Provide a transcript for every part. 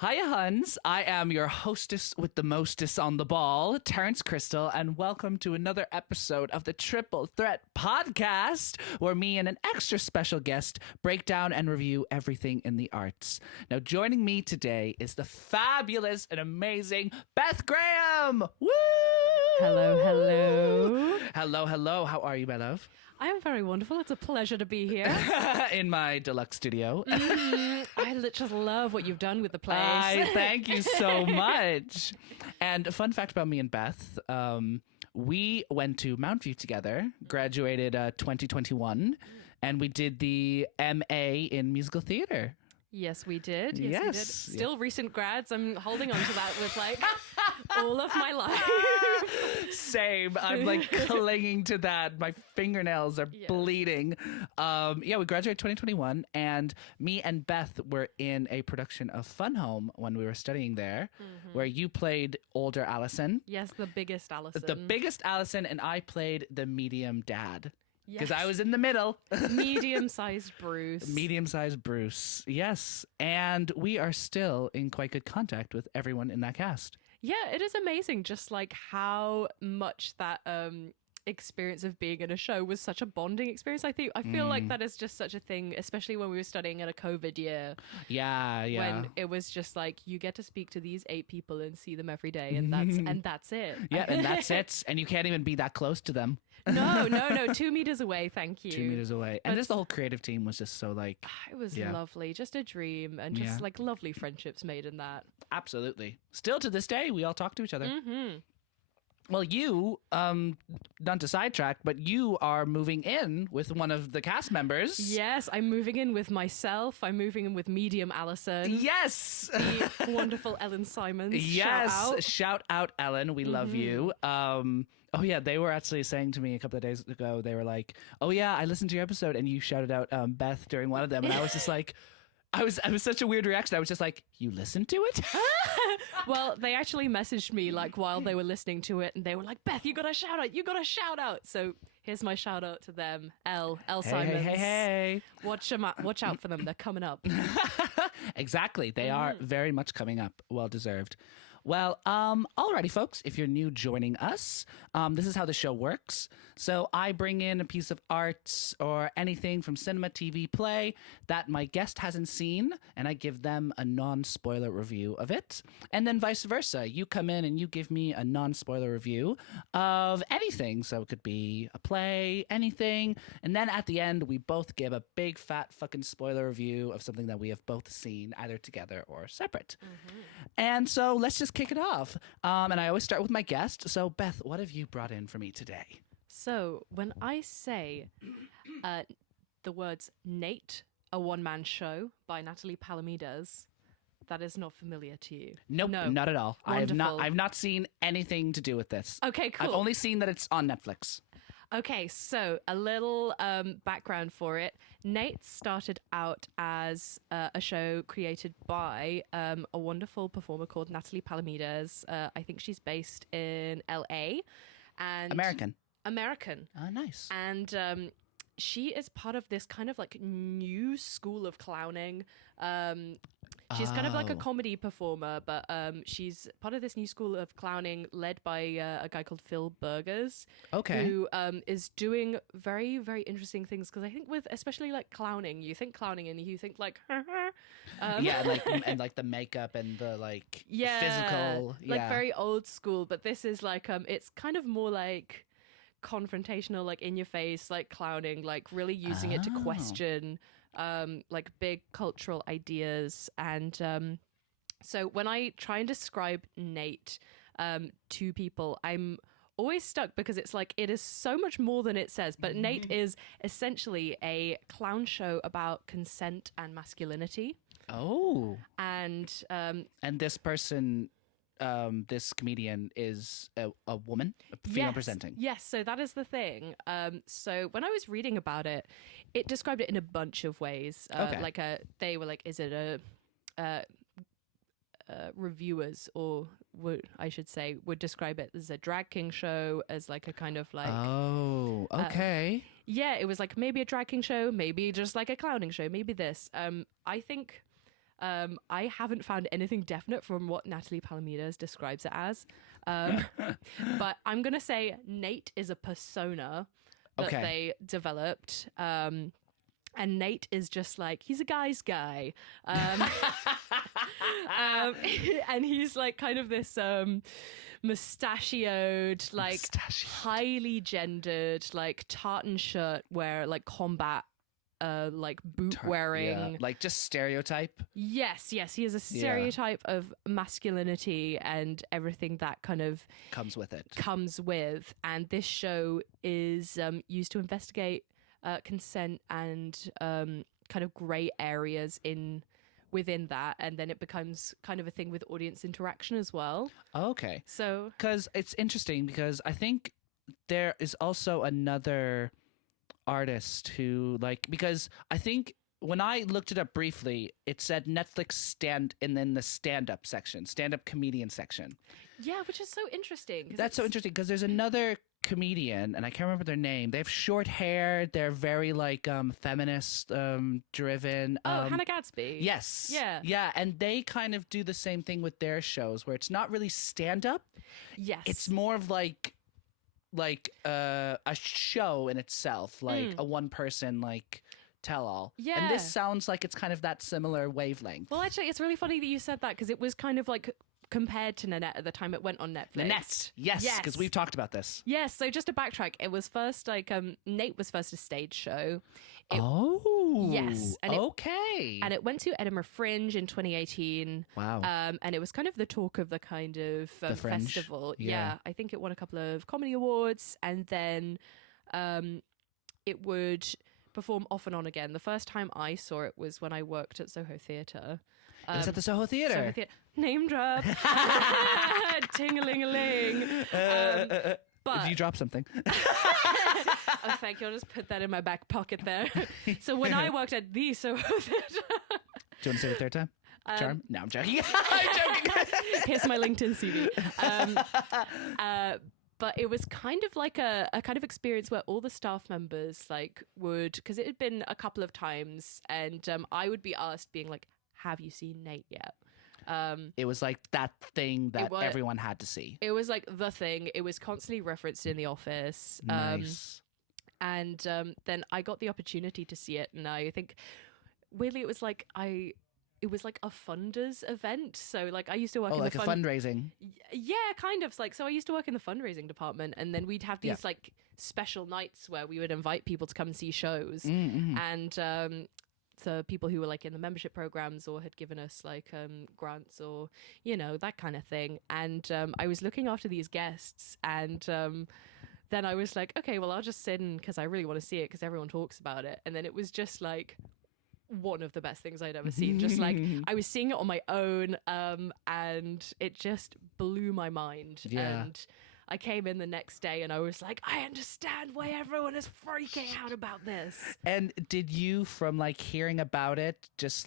Hiya, Huns. I am your hostess with the mostess on the ball, Terence Crystal, and welcome to another episode of the Triple Threat Podcast, where me and an extra special guest break down and review everything in the arts. Now, joining me today is the fabulous and amazing Beth Graham. Woo! Hello, hello. Hello, hello. How are you, my love? I am very wonderful. It's a pleasure to be here. In my deluxe studio. I just love what you've done with the place. Thank you so much. And a fun fact about me and Beth, we went to Mount View together, graduated 2021, and we did the MA in musical theater. Yes, we did. Yes. We did. Still recent grads. I'm holding on to that with like all of my life. Same. I'm like clinging to that. My fingernails are bleeding. We graduated 2021, and me and Beth were in a production of Fun Home when we were studying there, where you played older Allison. Yes, the biggest Allison. The biggest Allison, and I played the medium dad. Because Yes. I was in the middle. Medium-sized Bruce. Medium-sized Bruce. Yes. And we are still in quite good contact with everyone in that cast. Yeah, it is amazing just like how much that experience of being in a show was such a bonding experience. I feel like that is just such a thing, especially when we were studying in a COVID year. Yeah. When it was just like you get to speak to these 8 people and see them every day, and that's it. Yeah, and that's it. And you can't even be that close to them. No, 2 meters away, thank you. 2 meters away. And just the whole creative team was just so like... It was Yeah. lovely, just a dream, and just like lovely friendships made in that. Absolutely. Still to this day, we all talk to each other. Well, you, not to sidetrack, but you are moving in with one of the cast members. Yes, I'm moving in with myself. I'm moving in with medium Allison. Yes. The wonderful Ellen Simons. Yes. Shout out, Ellen. We love you. Oh, yeah. They were actually saying to me a couple of days ago, they were like, oh, yeah, I listened to your episode and you shouted out Beth during one of them. And I was just like... I was such a weird reaction. I was just like, you listened to it? Well, they actually messaged me like while they were listening to it, and they were like, Beth, you got a shout out. You got a shout out. So here's my shout out to them. Elle Simons. Hey. Watch out for them. They're coming up. Exactly. They are very much coming up. Well deserved. Well, alrighty, folks, if you're new joining us, this is how the show works. So I bring in a piece of art or anything from cinema, TV, play that my guest hasn't seen, and I give them a non-spoiler review of it. And then vice versa. You come in and you give me a non-spoiler review of anything. So it could be a play, anything. And then at the end, we both give a big, fat fucking spoiler review of something that we have both seen, either together or separate. And so let's just kick it off. And I always start with my guest. So, Beth, what have you brought in for me today? So when I say the words Nate, a one-man show by Natalie Palamides, that is not familiar to you? Nope, No. not at all. Wonderful. I've not seen anything to do with this. Okay, cool. I've only seen that it's on Netflix. Okay, so a little background for it. Nate started out as a show created by a wonderful performer called Natalie Palamides. I think she's based in LA. And American. Oh, nice. And she is part of this kind of like new school of clowning. She's kind of like a comedy performer, but she's part of this new school of clowning led by a guy called Phil Burgers. Okay. Who is doing very, very interesting things. Because I think with especially like clowning, you think clowning and you think like... and like the makeup and the like physical. Like very old school. But this is like, it's kind of more like... confrontational, like in your face, like clowning, like really using it to question like big cultural ideas. And so when I try and describe Nate to people, I'm always stuck because it's like it is so much more than it says. But Nate is essentially a clown show about consent and masculinity. Oh. And this person, this comedian is a woman, a female presenting. Yes, so that is the thing. So when I was reading about it, it described it in a bunch of ways. Okay. Like they were like, is it a reviewers, or I should say, would describe it as a drag king show, as like a kind of like... Oh, okay. Yeah, it was like maybe a drag king show, maybe just like a clowning show, maybe this. I think I haven't found anything definite from what Natalie Palamides describes it as. But I'm going to say Nate is a persona that they developed. And Nate is just like, he's a guy's guy. And he's like kind of this mustachioed, like highly gendered, like tartan shirt wear, like combat like boot wearing, like just stereotype. Yes, he is a stereotype of masculinity and everything that kind of comes with it. And this show is used to investigate consent and kind of grey areas within that, and then it becomes kind of a thing with audience interaction as well. Okay, so because it's interesting because I think there is also another artist who because I think when I looked it up briefly, it said Netflix and then the stand-up comedian section. Yeah, which is so interesting. That's so interesting because there's another comedian and I can't remember their name. They have short hair. They're very feminist driven. Hannah Gadsby. Yes. Yeah. And they kind of do the same thing with their shows where it's not really stand-up. Yes. It's more of like a show in itself, a one person tell all. Yeah. And this sounds like it's kind of that similar wavelength. Well, actually, it's really funny that you said that because it was kind of like compared to Nanette at the time it went on Netflix. Nanette, yes, because we've talked about this. Yes, so just to backtrack, it was first Nate was first a stage show. Yes. And okay. And it went to Edinburgh Fringe in 2018. Wow. And it was kind of the talk of the kind of festival. Yeah. I think it won a couple of comedy awards, and then it would perform off and on again. The first time I saw it was when I worked at Soho Theatre. It was at the Soho Theatre. Name drop. Ting-a-ling-a-ling. But Did you drop something? Oh, thank you. I'll just put that in my back pocket there. So when I worked at the Soho Theatre. Do you want to say it a third time? Charm? No, I'm joking. I'm joking. Here's my LinkedIn CV. But it was kind of like a kind of experience where all the staff members would, because it had been a couple of times, and I would be asked, being like, "Have you seen Nate yet?" It was like that thing that everyone had to see. It was like the thing. It was constantly referenced in the office. Nice. And then I got the opportunity to see it, and I think weirdly it was like a funders event. So I used to work in a fundraising. Yeah, kind of. So I used to work in the fundraising department, and then we'd have these special nights where we would invite people to come and see shows. Mm-hmm. And so people who were in the membership programs or had given us grants or that kind of thing. And I was looking after these guests, and then I was like, okay, well, I'll just sit in because I really want to see it because everyone talks about it. And then it was just one of the best things I'd ever seen. Just I was seeing it on my own, and it just blew my mind. Yeah. And I came in the next day and I was like, I understand why everyone is freaking out about this. And did you, from hearing about it, just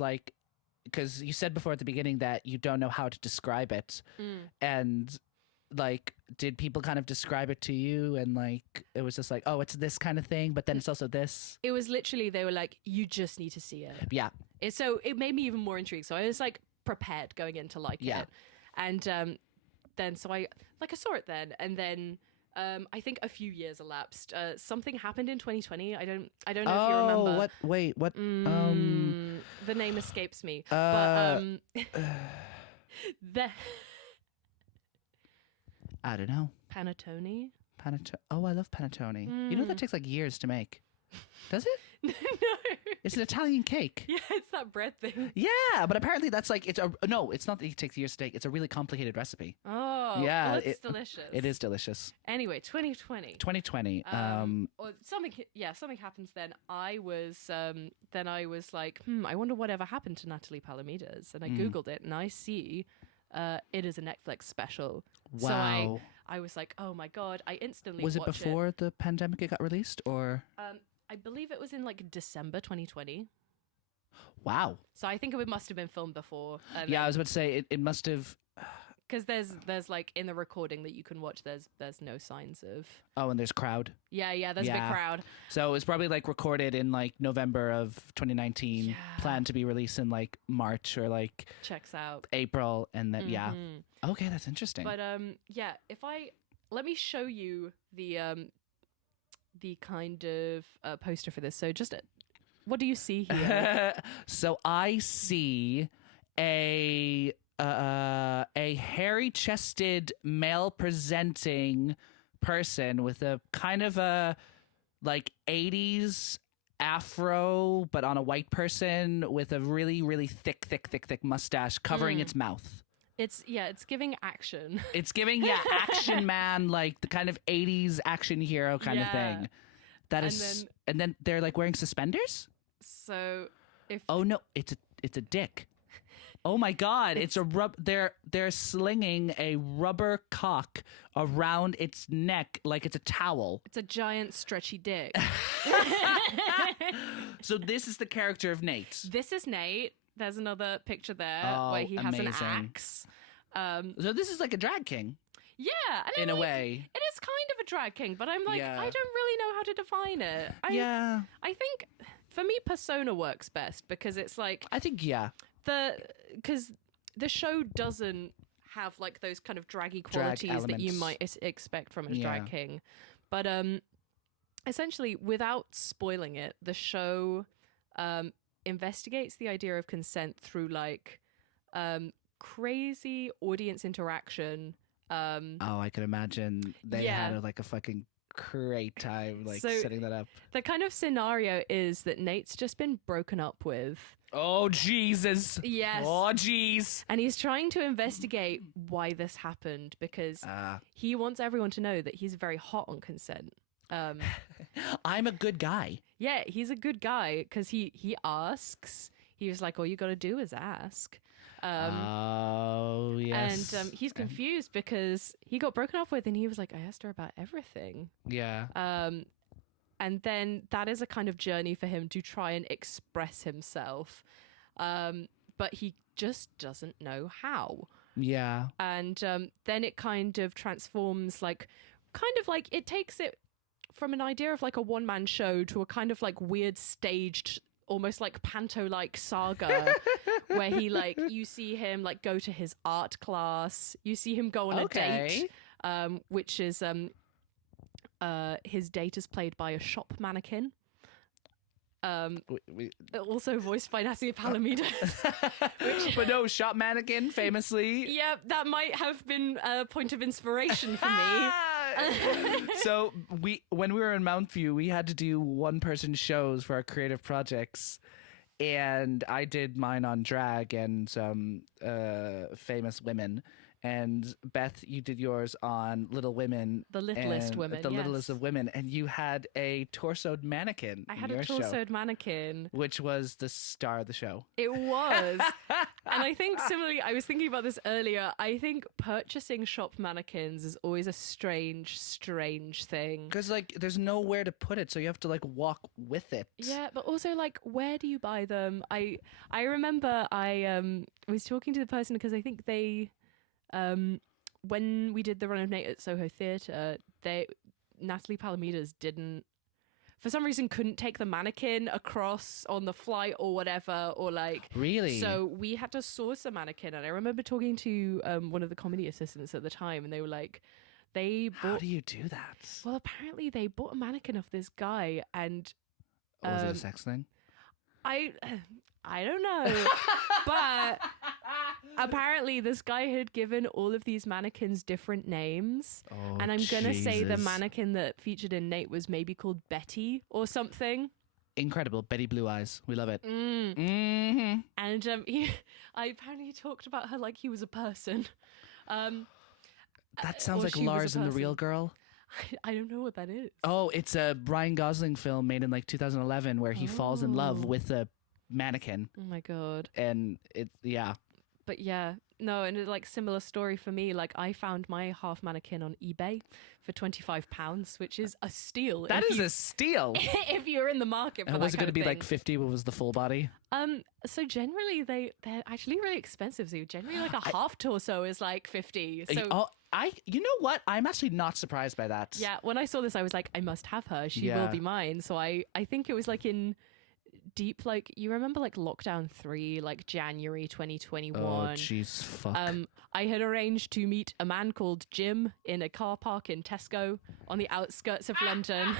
because you said before at the beginning that you don't know how to describe it, and did people kind of describe it to you, and it was just oh, it's this kind of thing, but then it's also this? It was literally, they were like, you just need to see it. Yeah. So it made me even more intrigued. So I was prepared going in to it. And then so I saw it then, and then I think a few years elapsed. Something happened in 2020. I don't know if you remember. What? Wait, what? The name escapes me. But I don't know. Panettone. Oh, I love panettone. You know that takes years to make. Does it? No. It's an Italian cake. Yeah, it's that bread thing. Yeah, but apparently that's it's not that it takes years to make. It's a really complicated recipe. Oh, yeah, well, it's delicious. It is delicious. Anyway, 2020. 2020. Or something happens then. I was like, I wonder whatever happened to Natalie Palamides, and I googled it, and I see it is a Netflix special. Wow. So I was like, oh my god! I instantly was it before the pandemic it got released, or? I believe it was in December 2020. Wow. So I think it must have been filmed before. Yeah, I was about to say it must have, Because there's like in the recording that you can watch, there's no signs of. Oh, and there's crowd. Yeah, there's a big crowd. So it's probably like recorded in like November of 2019, Yeah. planned to be released in like March or like Checks out. April, and then Okay, that's interesting. But let me show you the kind of poster for this. So just what do you see here? So I see a hairy-chested male-presenting person with a kind of a like 80s afro, but on a white person with a really, really thick mustache covering its mouth. It's giving action. It's giving action man, like the kind of 80s action hero kind of thing. And then they're like wearing suspenders. So oh no, it's a dick. Oh my God! It's a they're slinging a rubber cock around its neck like it's a towel. It's a giant stretchy dick. So this is the character of Nate. This is Nate. There's another picture there where he has amazing. an axe. So this is like a drag king. Yeah, and in a way, it is kind of a drag king, but I'm like, I don't really know how to define it. I think for me, persona works best because it's like I think because the show doesn't have like those kind of draggy qualities that you might expect from a drag king, but essentially, without spoiling it, the show investigates the idea of consent through like crazy audience interaction. I can imagine they had a fucking great time setting that up. The kind of scenario is that Nate's just been broken up with. Oh Jesus! Yes. Oh jeez! And he's trying to investigate why this happened because he wants everyone to know that he's very hot on consent. I'm a good guy. Yeah, he's a good guy because he asks. He was like, all you got to do is ask. Oh, yes. And he's confused because he got broken up with and he was like, I asked her about everything. Yeah. And then that is a kind of journey for him to try and express himself. But he just doesn't know how. Yeah. And then it kind of transforms it takes it from an idea of like a one-man show to a kind of like weird staged, almost like panto-like saga where he you see him like go to his art class, you see him go on a date, which is his date is played by a shop mannequin. Also voiced by Natalie Palamides. But no, shop mannequin famously. Yeah, that might have been a point of inspiration for me. So when we were in Mount View, we had to do one-person shows for our creative projects, and I did mine on drag and some famous women. And Beth, you did yours on Little Women. The Littlest Women, The Littlest of Women. And you had a torsoed mannequin. I had a torsoed mannequin. Which was the star of the show. It was. And I think similarly, I was thinking about this earlier, I think purchasing shop mannequins is always a strange thing. Because there's nowhere to put it, so you have to walk with it. Yeah, but also where do you buy them? I remember I was talking to the person because I think they... when we did the run of Nate at Soho Theatre, Natalie Palamides for some reason couldn't take the mannequin across on the flight or whatever, or really. So we had to source a mannequin, and I remember talking to one of the comedy assistants at the time, and they were like, how do you do that? Well, apparently they bought a mannequin of this guy, and was it a sex thing? I don't know, but apparently this guy had given all of these mannequins different names, and I'm gonna say the mannequin that featured in Nate was maybe called Betty or something. Incredible. Betty Blue Eyes. We love it. Mm-hmm. And I apparently talked about her like he was a person. That sounds like Lars and the Real Girl. I don't know what that is. Oh, it's a Ryan Gosling film made in 2011 where he falls in love with a mannequin. Oh my God. And But yeah, No, and like similar story for me. Like I found my half mannequin on eBay for £25, which is a steal. That is a steal. If you're in the market for And that was it kind going to of be thing. like 50? What was the full body? So generally they're actually really expensive. So generally like a half torso is like 50. So You know what? I'm actually not surprised by that. yeah, when I saw this, I was like, I must have her. She will Yeah. be mine. So I think it was like in deep, like you remember like lockdown 3, like January 2021. Oh, jeez, fuck. I had arranged to meet a man called Jim in a car park in Tesco on the outskirts of London.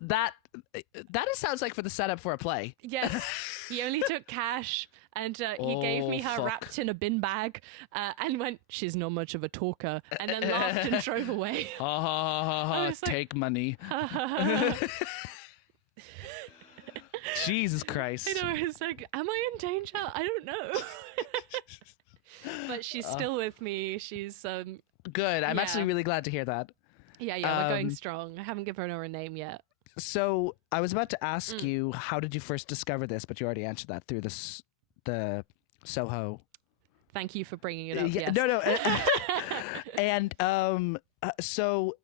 That sounds like for the setup for a play. Yes, he only took cash, and he gave me her fuck. wrapped in a bin bag, and went, "She's not much of a talker," and then laughed and drove away. Ha ha ha ha! was like- Take money. Jesus Christ! I know. It's like, am I in danger? I don't know. But she's still with me. She's Good. I'm Yeah. actually really glad to hear that. yeah, we're going strong. I haven't given her a name yet. So I was about to ask you, how did you first discover this? But you already answered that through the Soho. Thank you for bringing it up. Yeah, yes. no. And so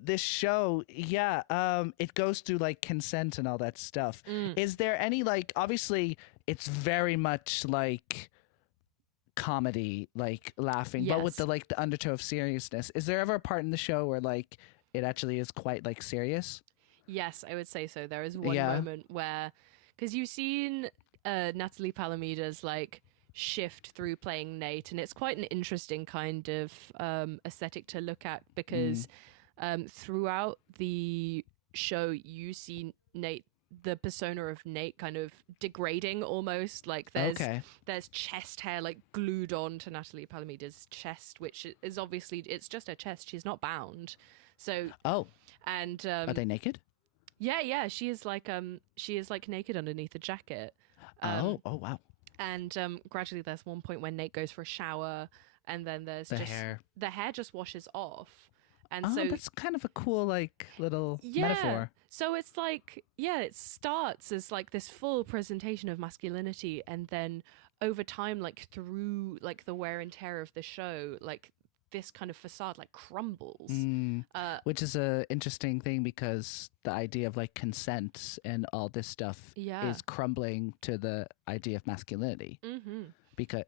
this show, it goes through like consent and all that stuff. Is there any like, obviously it's very much like comedy, like laughing, but with Yes. the undertow of seriousness. Is there ever a part in the show where like it actually is quite like serious? Yes, I would say so. There is one Yeah. moment where, because you've seen Natalie Palamida's like shift through playing Nate, and it's quite an interesting kind of aesthetic to look at because throughout the show you see Nate, the persona of Nate, kind of degrading almost. Like there's chest hair like glued on to Natalie Palamida's chest, which is obviously, it's just her chest. She's not bound. So and Are they naked? yeah, she is like naked underneath a jacket. Oh wow. And gradually there's one point when Nate goes for a shower, and then there's The just hair. the hair just washes off. And Oh, so that's kind of a cool like little yeah. metaphor. So it's like, it starts as like this full presentation of masculinity, and then over time, like through like the wear and tear of the show, like this kind of facade like crumbles. Which is a interesting thing because the idea of like consent and all this stuff Yeah. is crumbling to the idea of masculinity. Mm-hmm. Because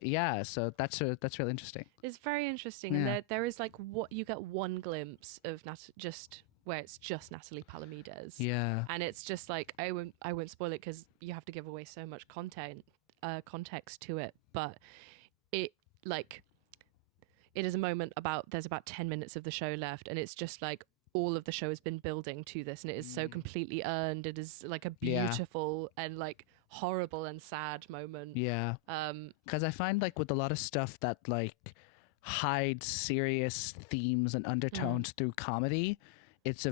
so that's really interesting. It's very interesting, Yeah. and there is like what you get one glimpse of just where it's just Natalie Palamides. Yeah. And it's just like, I won't spoil it because you have to give away so much context to it, but it is a moment there's about 10 minutes of the show left, and it's just like all of the show has been building to this, and it is so completely earned. It is like a beautiful and like horrible and sad moment. Yeah. Because I find like with a lot of stuff that like hides serious themes and undertones through comedy, it's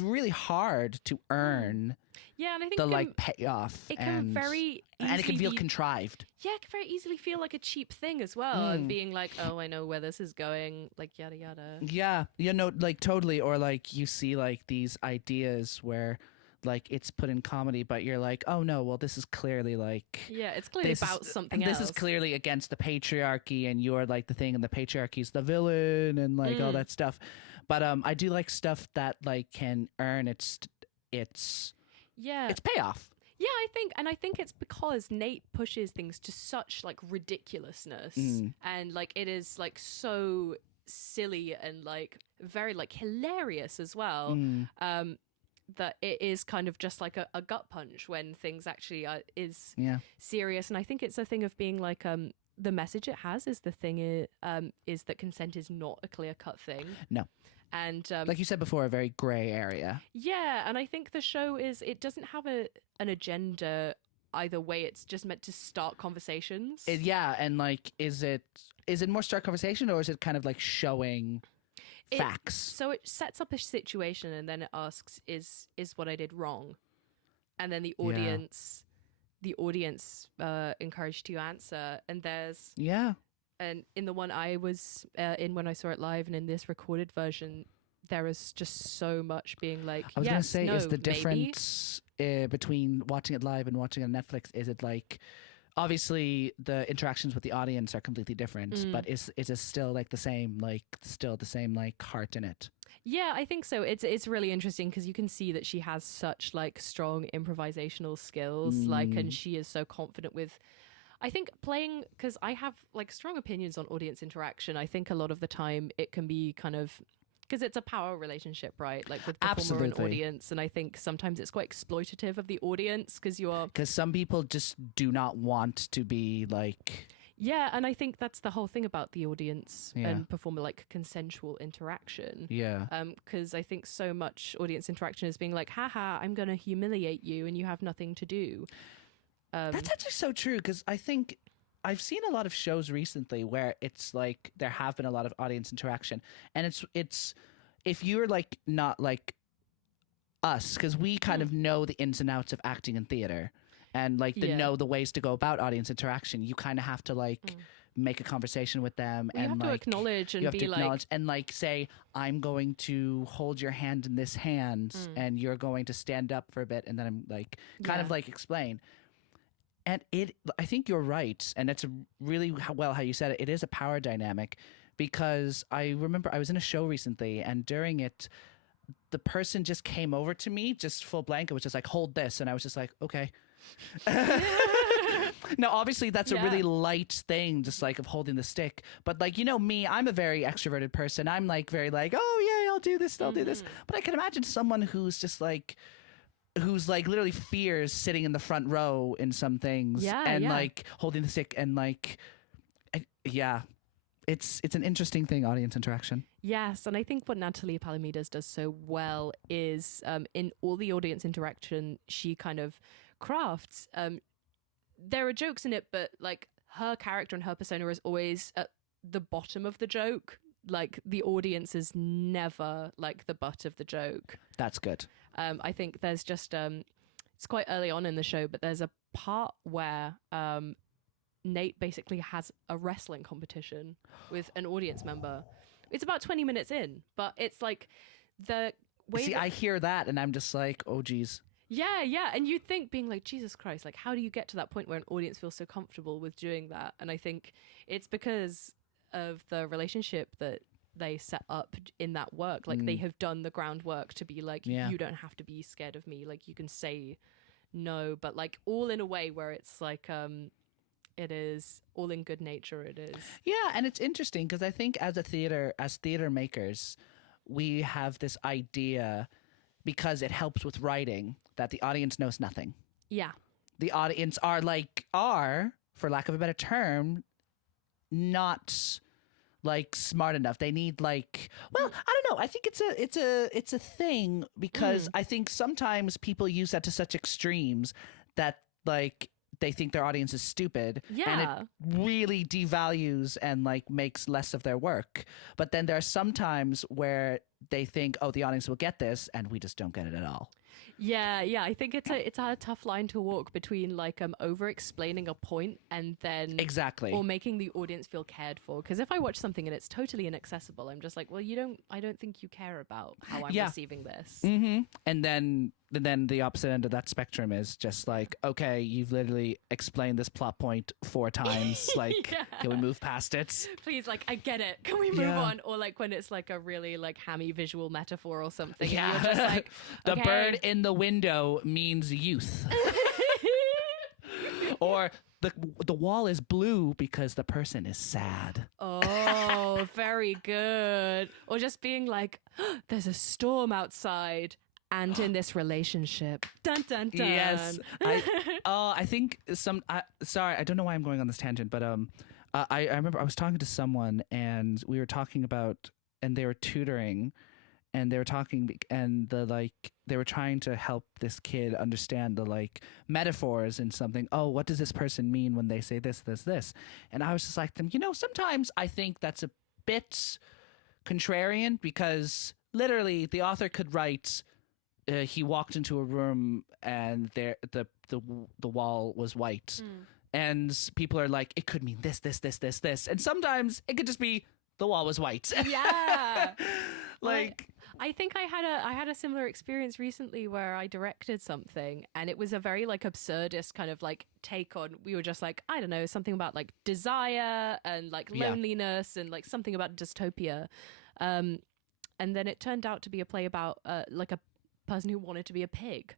really hard to earn Yeah, and I think the like payoff. it can very and it can easily feel be- contrived. Yeah, it can very easily feel like a cheap thing as well, and being like, oh, I know where this is going, like yada yada. Yeah, like totally. Or like you see like these ideas where like it's put in comedy, but you're like, oh no, well this is clearly like Yeah, it's clearly about something this else. is clearly against the patriarchy, and you're like the thing, and the patriarchy's the villain, and like all that stuff. But I do like stuff that like can earn its payoff. Yeah, I think it's because Nate pushes things to such like ridiculousness, and like it is like so silly and like very like hilarious as well. That it is kind of just like a gut punch when things actually is serious. And I think it's a thing of being like the message it has is is that consent is not a clear cut thing. No. And Like you said before, a very gray area. yeah, and I think the show it doesn't have an agenda either way. It's just meant to start conversations. And like, is it more start conversation, or is it kind of like showing facts? So it sets up a situation, and then it asks, "Is what I did wrong?" And then the audience encouraged you to answer. And there's and in the one I was in when I saw it live, and in this recorded version, there is just so much being like, I was yes, going to say, no, is the maybe. difference between watching it live and watching it on Netflix, is it like obviously the interactions with the audience are completely different, but is it still like the same, like heart in it? Yeah, I think so. It's really interesting because you can see that she has such like strong improvisational skills, like, and she is so confident with. I think playing, because I have like strong opinions on audience interaction. I think a lot of the time it can be kind of, because it's a power relationship, right? Like with performer and audience. And I think sometimes it's quite exploitative of the audience because some people just do not want to be like. Yeah, and I think that's the whole thing about the audience and performer, like consensual interaction. Yeah. Because I think so much audience interaction is being like, haha, I'm going to humiliate you and you have nothing to do. That's actually so true, because I think I've seen a lot of shows recently where it's like there have been a lot of audience interaction, and it's if you're like not like us, because we kind of know the ins and outs of acting and theater, and like know the ways to go about audience interaction. You kind of have to like make a conversation with them, well, and you have like to acknowledge and be like, and like say, I'm going to hold your hand in this hand, and you're going to stand up for a bit, and then I'm like kind of like explain. And I think you're right, and it's really how you said it. It is a power dynamic, because I remember I was in a show recently, and during it, the person just came over to me, just full blank. It was just like, hold this, and I was just like, okay. Now, obviously, that's a really light thing, just like of holding the stick. But like, you know me, I'm a very extroverted person. I'm like very like, oh yeah, I'll do this, I'll do this. But I can imagine someone who's just like. Who's like literally fears sitting in the front row in some things and like holding the stick and like, it's an interesting thing, audience interaction. Yes, and I think what Natalie Palamides does so well is in all the audience interaction, she kind of crafts. There are jokes in it, but like her character and her persona is always at the bottom of the joke. Like the audience is never like the butt of the joke. That's good. I think there's just it's quite early on in the show, but there's a part where Nate basically has a wrestling competition with an audience member. It's about 20 minutes in, but it's like the way. See, I hear that and I'm just like, oh geez. Yeah, and you'd think, being like, Jesus Christ, like how do you get to that point where an audience feels so comfortable with doing that? And I think it's because of the relationship that they set up in that work. Like they have done the groundwork to be like, you don't have to be scared of me, like you can say no, but like all in a way where it's like it is all in good nature. It is and it's interesting because I think as theater makers, we have this idea, because it helps with writing, that the audience knows nothing. The audience are for lack of a better term, not like smart enough. They need like, well, I don't know. I think it's a thing, because I think sometimes people use that to such extremes that like they think their audience is stupid, and it really devalues and like makes less of their work. But then there are some times where they think, oh, the audience will get this, and we just don't get it at all. Yeah. I think it's a tough line to walk between like over explaining a point and then or making the audience feel cared for. Because if I watch something and it's totally inaccessible, I'm just like, well, I don't think you care about how I'm receiving this. And then the opposite end of that spectrum is just like, okay, you've literally explained this plot point 4 times. Like, can we move past it? Please, like, I get it. Can we move on? Or like when it's like a really like hammy visual metaphor or something. Yeah. And you're just like, the bird in the window means youth. Or the wall is blue because the person is sad. Oh, very good. Or just being like, there's a storm outside. And in this relationship, dun dun dun. Yes, I think sorry, I don't know why I'm going on this tangent, but I remember I was talking to someone, and we were talking about, and they were tutoring, and they were talking, and they were trying to help this kid understand the like metaphors in something. Oh, what does this person mean when they say this, and I was just like, sometimes I think that's a bit contrarian, because literally the author could write. He walked into a room and the wall was white, and people are like, it could mean this, and sometimes it could just be the wall was white. Yeah, like I think I had a similar experience recently where I directed something and it was a very like absurdist kind of like take on, we were just like, I don't know, something about like desire and like loneliness and like something about dystopia. And then it turned out to be a play about like a person who wanted to be a pig.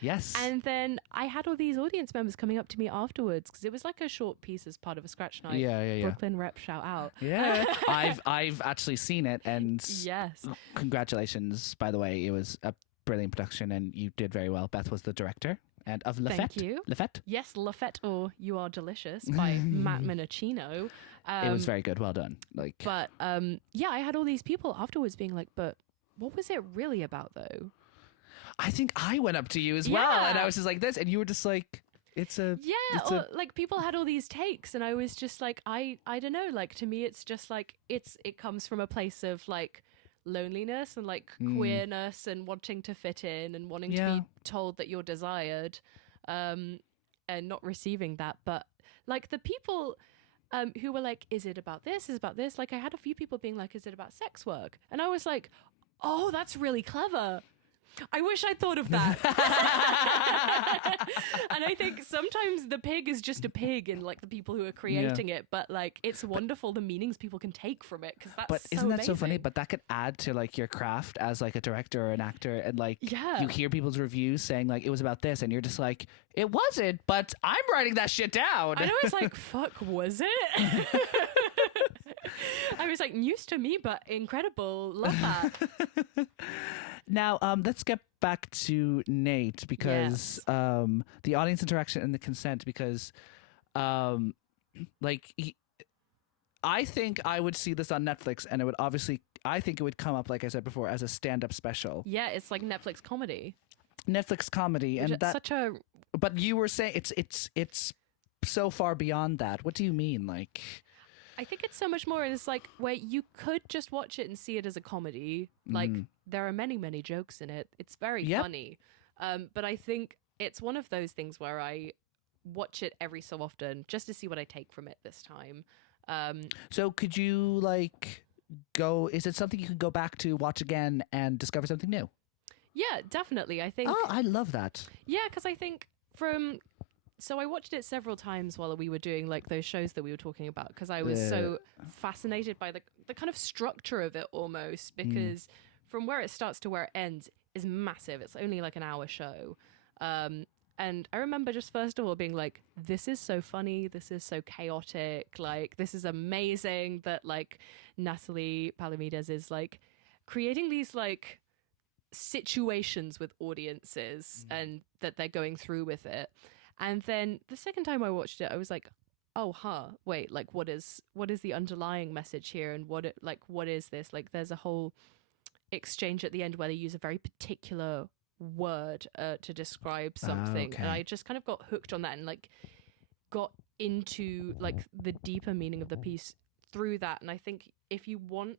Yes. And then I had all these audience members coming up to me afterwards because it was like a short piece as part of a scratch night. Yeah. Brooklyn rep, shout out. Yeah. I've actually seen it, and yes, congratulations, by the way. It was a brilliant production and you did very well. Beth was the director and of Lafette. Thank you. Lafette. Yes, Lafette or You Are Delicious by Matt Minicino. It was very good. Well done. But yeah, I had all these people afterwards being like, but what was it really about though? I think I went up to you as well, and I was just like this, and you were just like, like people had all these takes, and I was just like, I don't know, like to me, it's just like it comes from a place of like loneliness and like queerness and wanting to fit in and wanting to be told that you're desired, and not receiving that. But like the people who were like, is it about this? Is it about this? Like I had a few people being like, is it about sex work? And I was like, oh, that's really clever. I wish I'd thought of that. And I think sometimes the pig is just a pig and like the people who are creating it, but like it's wonderful the meanings people can take from it, because that's But so isn't that amazing. so funny? But that could add to like your craft as like a director or an actor, and like you hear people's reviews saying like it was about this, and you're just like, it wasn't, but I'm writing that shit down. And I was like, fuck, was it? I was like, news to me, but incredible. Love that. Now, let's get back to Nate, because the audience interaction and the consent, because I think I would see this on Netflix, and it would obviously, I think it would come up, like I said before, as a stand-up special. Yeah, it's like Netflix comedy. Netflix comedy. And that's such a... But you were saying it's so far beyond that. What do you mean? Like... I think it's so much more, and it's like where you could just watch it and see it as a comedy. Like there are many, many jokes in it. It's very funny. But I think it's one of those things where I watch it every so often just to see what I take from it this time. So could you like go, is it something you could go back to, watch again and discover something new? Yeah, definitely. I think. Oh, I love that. Yeah, because I think so I watched it several times while we were doing like those shows that we were talking about, because I was so fascinated by the kind of structure of it almost, because from where it starts to where it ends is massive. It's only like an hour show. And I remember just first of all being like, this is so funny. This is so chaotic. Like, this is amazing that like Natalie Palamides is like creating these like situations with audiences and that they're going through with it. And then the second time I watched it, I was like, oh, wait, like what is the underlying message here? And what is this? Like there's a whole exchange at the end where they use a very particular word to describe something. And I just kind of got hooked on that and like got into like the deeper meaning of the piece through that. And I think if you want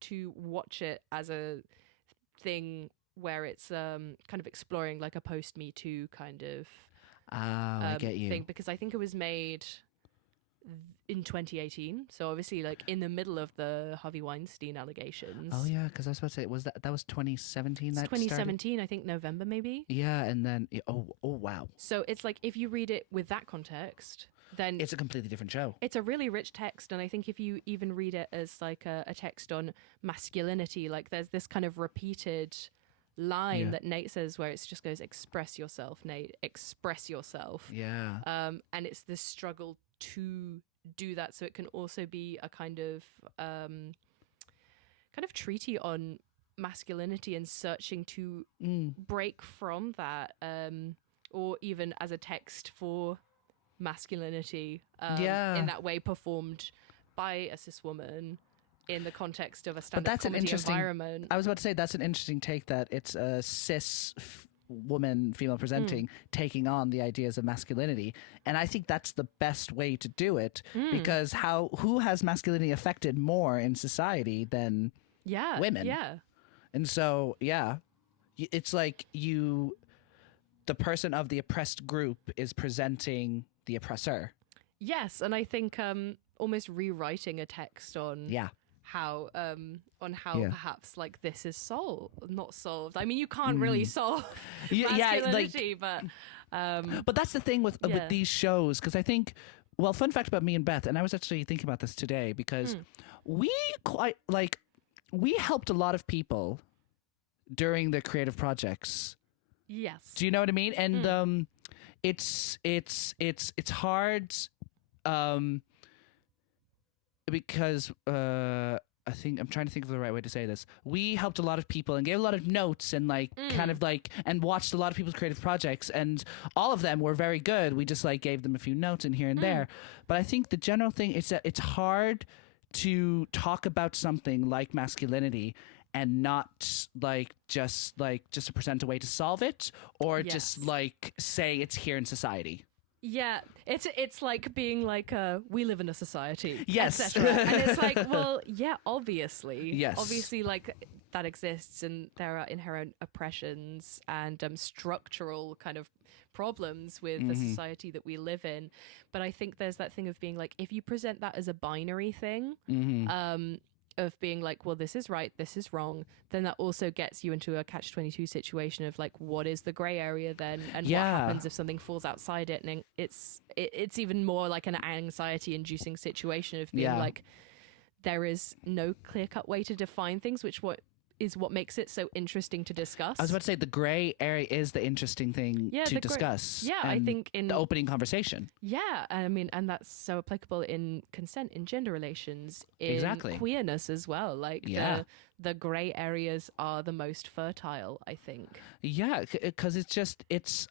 to watch it as a thing where it's kind of exploring like a post Me Too kind of I get you. thing, because I think it was made in 2018, so obviously like in the middle of the Harvey Weinstein allegations. Oh yeah, because I was about to say, was that was 2017? That 2017, started? I think November maybe. Yeah, and then oh wow. So it's like if you read it with that context, then it's a completely different show. It's a really rich text, and I think if you even read it as like a text on masculinity, like there's this kind of repeated line that Nate says where it just goes, express yourself, Nate, express yourself. Yeah. And it's this struggle to do that, so it can also be a kind of treaty on masculinity and searching to break from that, or even as a text for masculinity in that way performed by a cis woman in the context of a stand-up comedy environment. I was about to say that's an interesting take, that it's a cis woman, female presenting, taking on the ideas of masculinity, and I think that's the best way to do it, because who has masculinity affected more in society than women? Yeah, and so it's like the person of the oppressed group is presenting the oppressor. Yes, and I think almost rewriting a text on how perhaps like this is not solved. I mean, you can't really solve Yeah, masculinity, but that's the thing with these shows, because I think, well, fun fact about me and Beth, and I was actually thinking about this today, because we helped a lot of people during the creative projects. yes. Do you know what I mean? And it's hard because I think I'm trying to think of the right way to say this. We helped a lot of people and gave a lot of notes and kind of and watched a lot of people's creative projects, and all of them were very good. We just gave them a few notes in here and there. But I think the general thing is that it's hard to talk about something like masculinity and not just to present a way to solve it, or just say it's here in society. Yeah, it's like being we live in a society, yes, etc. And it's well, yeah, obviously, yes, obviously, that exists, and there are inherent oppressions and structural kind of problems with the society that we live in. But I think there's that thing of being if you present that as a binary thing, of being well, this is right, this is wrong, then that also gets you into a catch-22 situation of what is the gray area then, and what happens if something falls outside it. And it's even more an anxiety inducing situation of being there is no clear-cut way to define things, which what makes it so interesting to discuss. I was about to say the gray area is the interesting thing to discuss. I think in the opening conversation. Yeah, I mean, and that's so applicable in consent, in gender relations, in queerness as well. The gray areas are the most fertile, I think. Yeah, because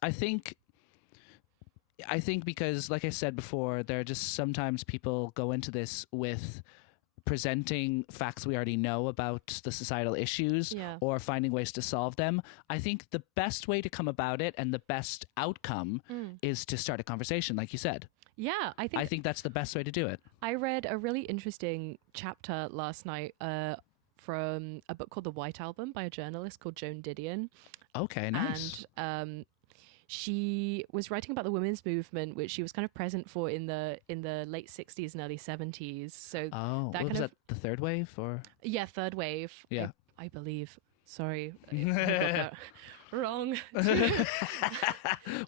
I think because, like I said before, there are just sometimes people go into this with presenting facts we already know about the societal issues, or finding ways to solve them. I think the best way to come about it and the best outcome is to start a conversation, like you said. Yeah, I think that's the best way to do it. I read a really interesting chapter last night from a book called The White Album by a journalist called Joan Didion. Okay, nice. And she was writing about the women's movement, which she was kind of present for in the late 60s and early 70s. So that the third wave, or third wave. Yeah, I believe. Sorry, I got that wrong.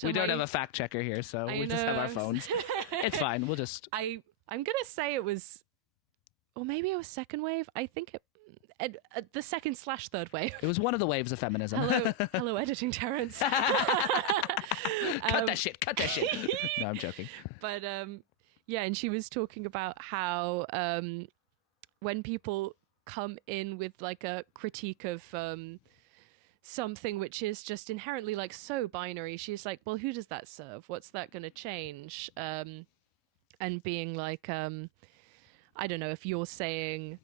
We don't have a fact checker here, so we just have our phones. It's fine. We'll just. I'm gonna say it was, or maybe it was second wave. I think the second/third wave. It was one of the waves of feminism. Hello, editing Terence. Cut that shit. No, I'm joking. But and she was talking about how when people come in with a critique of something which is just inherently so binary, she's well, who does that serve? What's that going to change? And being I don't know, if you're saying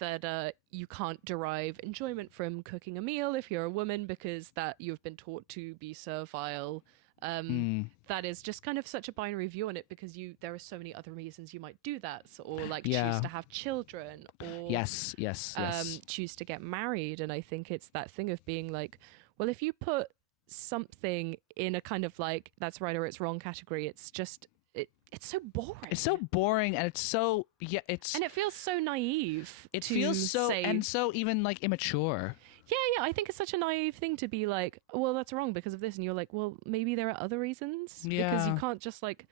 that you can't derive enjoyment from cooking a meal if you're a woman because that you've been taught to be servile. That is just kind of such a binary view on it, because there are so many other reasons you might do that, or choose to have children, or yes, choose to get married. And I think it's that thing of being well, if you put something in a kind of that's right or it's wrong category, it's just it's so boring. It's so boring, and it's so and it feels so naive. It feels so and so even immature. Yeah, I think it's such a naive thing to be well, that's wrong because of this, and you're well, maybe there are other reasons. Yeah, because you can't just slap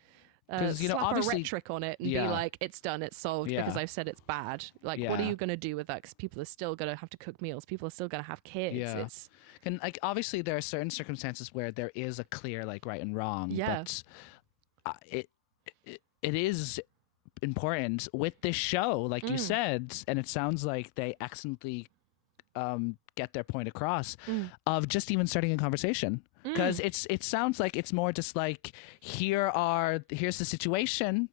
a rhetoric on it and be it's done, it's solved because I've said it's bad. What are you going to do with that? Because people are still going to have to cook meals. People are still going to have kids. Yeah. And obviously there are certain circumstances where there is a clear right and wrong. Yeah. But it is important with this show, like you said, and it sounds like they excellently get their point across of just even starting a conversation, because it sounds like it's more just here's the situation,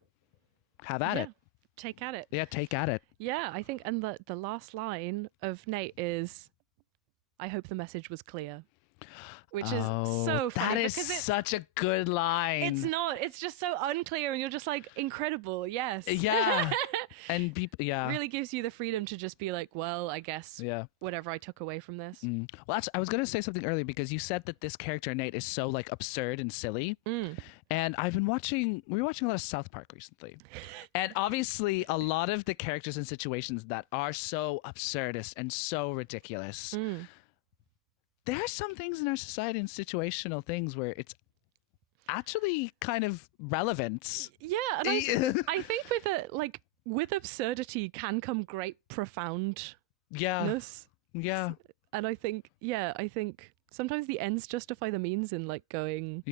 have at it, take at it. Take at it. Yeah, I think, and the last line of Nate is, I hope the message was clear. which is so funny. That is because such a good line. It's not. It's just so unclear, and you're just like, incredible. Yes. Yeah. And people, really gives you the freedom to just be like, well, I guess whatever I took away from this. Well, actually, I was going to say something earlier because you said that this character Nate is so like absurd and silly. And we were watching a lot of South Park recently. And obviously a lot of the characters and situations that are so absurdist and so ridiculous. There are some things in our society and situational things where it's actually kind of relevant. Yeah, and I think with absurdity can come great profoundness. Yeah. And I think sometimes the ends justify the means in like going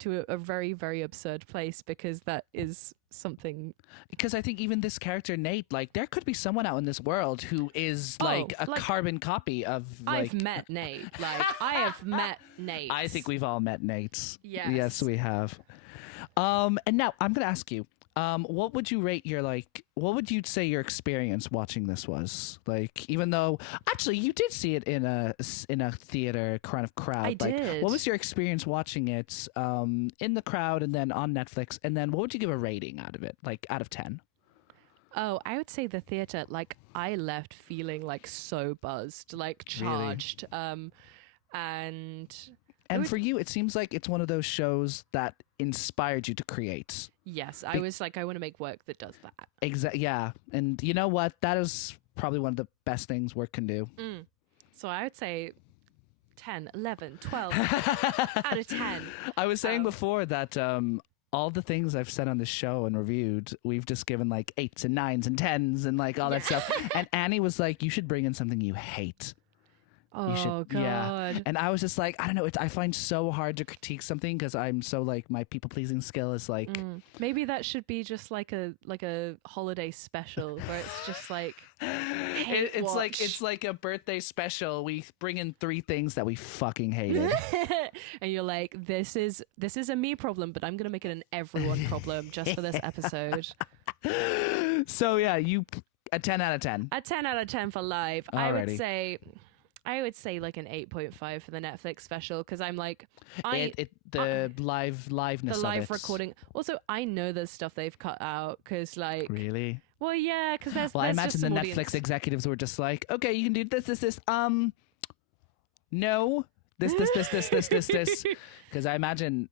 to a very, very absurd place, because that is something. Because I think even this character Nate, like there could be someone out in this world who is like a carbon copy of. I've met Nate. Like I have met Nate. I think we've all met Nates. Yes, we have. And now I'm gonna ask you. What would you rate what would you say your experience watching this was? Like, even though actually you did see it in a theater kind of crowd. I did. What was your experience watching it in the crowd and then on Netflix? And then what would you give a rating out of it? Like out of 10? Oh, I would say the theater, like I left feeling like so buzzed, like charged. Really? And for you, it seems like it's one of those shows that inspired you to create. Yes, I was like, I want to make work that does that. Exactly. Yeah. And you know what? That is probably one of the best things work can do. So I would say 10, 11, 12 out of 10. I was saying before that all the things I've said on the show and reviewed, we've just given like 8s and 9s and 10s and like all that stuff. And Annie was like, you should bring in something you hate. God. Yeah. And I was just like, I don't know. I find so hard to critique something because I'm so like my people pleasing skill is like. Maybe that should be just like a holiday special where it's just like. It's like a birthday special. We bring in 3 things that we fucking hated. And you're like, this is a me problem, but I'm gonna make it an everyone problem just for this episode. So yeah, a 10 out of 10. A 10 out of 10 for live. Alrighty. I would say like an 8.5 for the Netflix special, because I'm like, liveness the live of it. recording. Also, I know there's stuff they've cut out because like really. Well, yeah, because there's. Well, I there's imagine just the some Netflix audience. executives were just like, okay, you can do this. No. This. Because I imagine,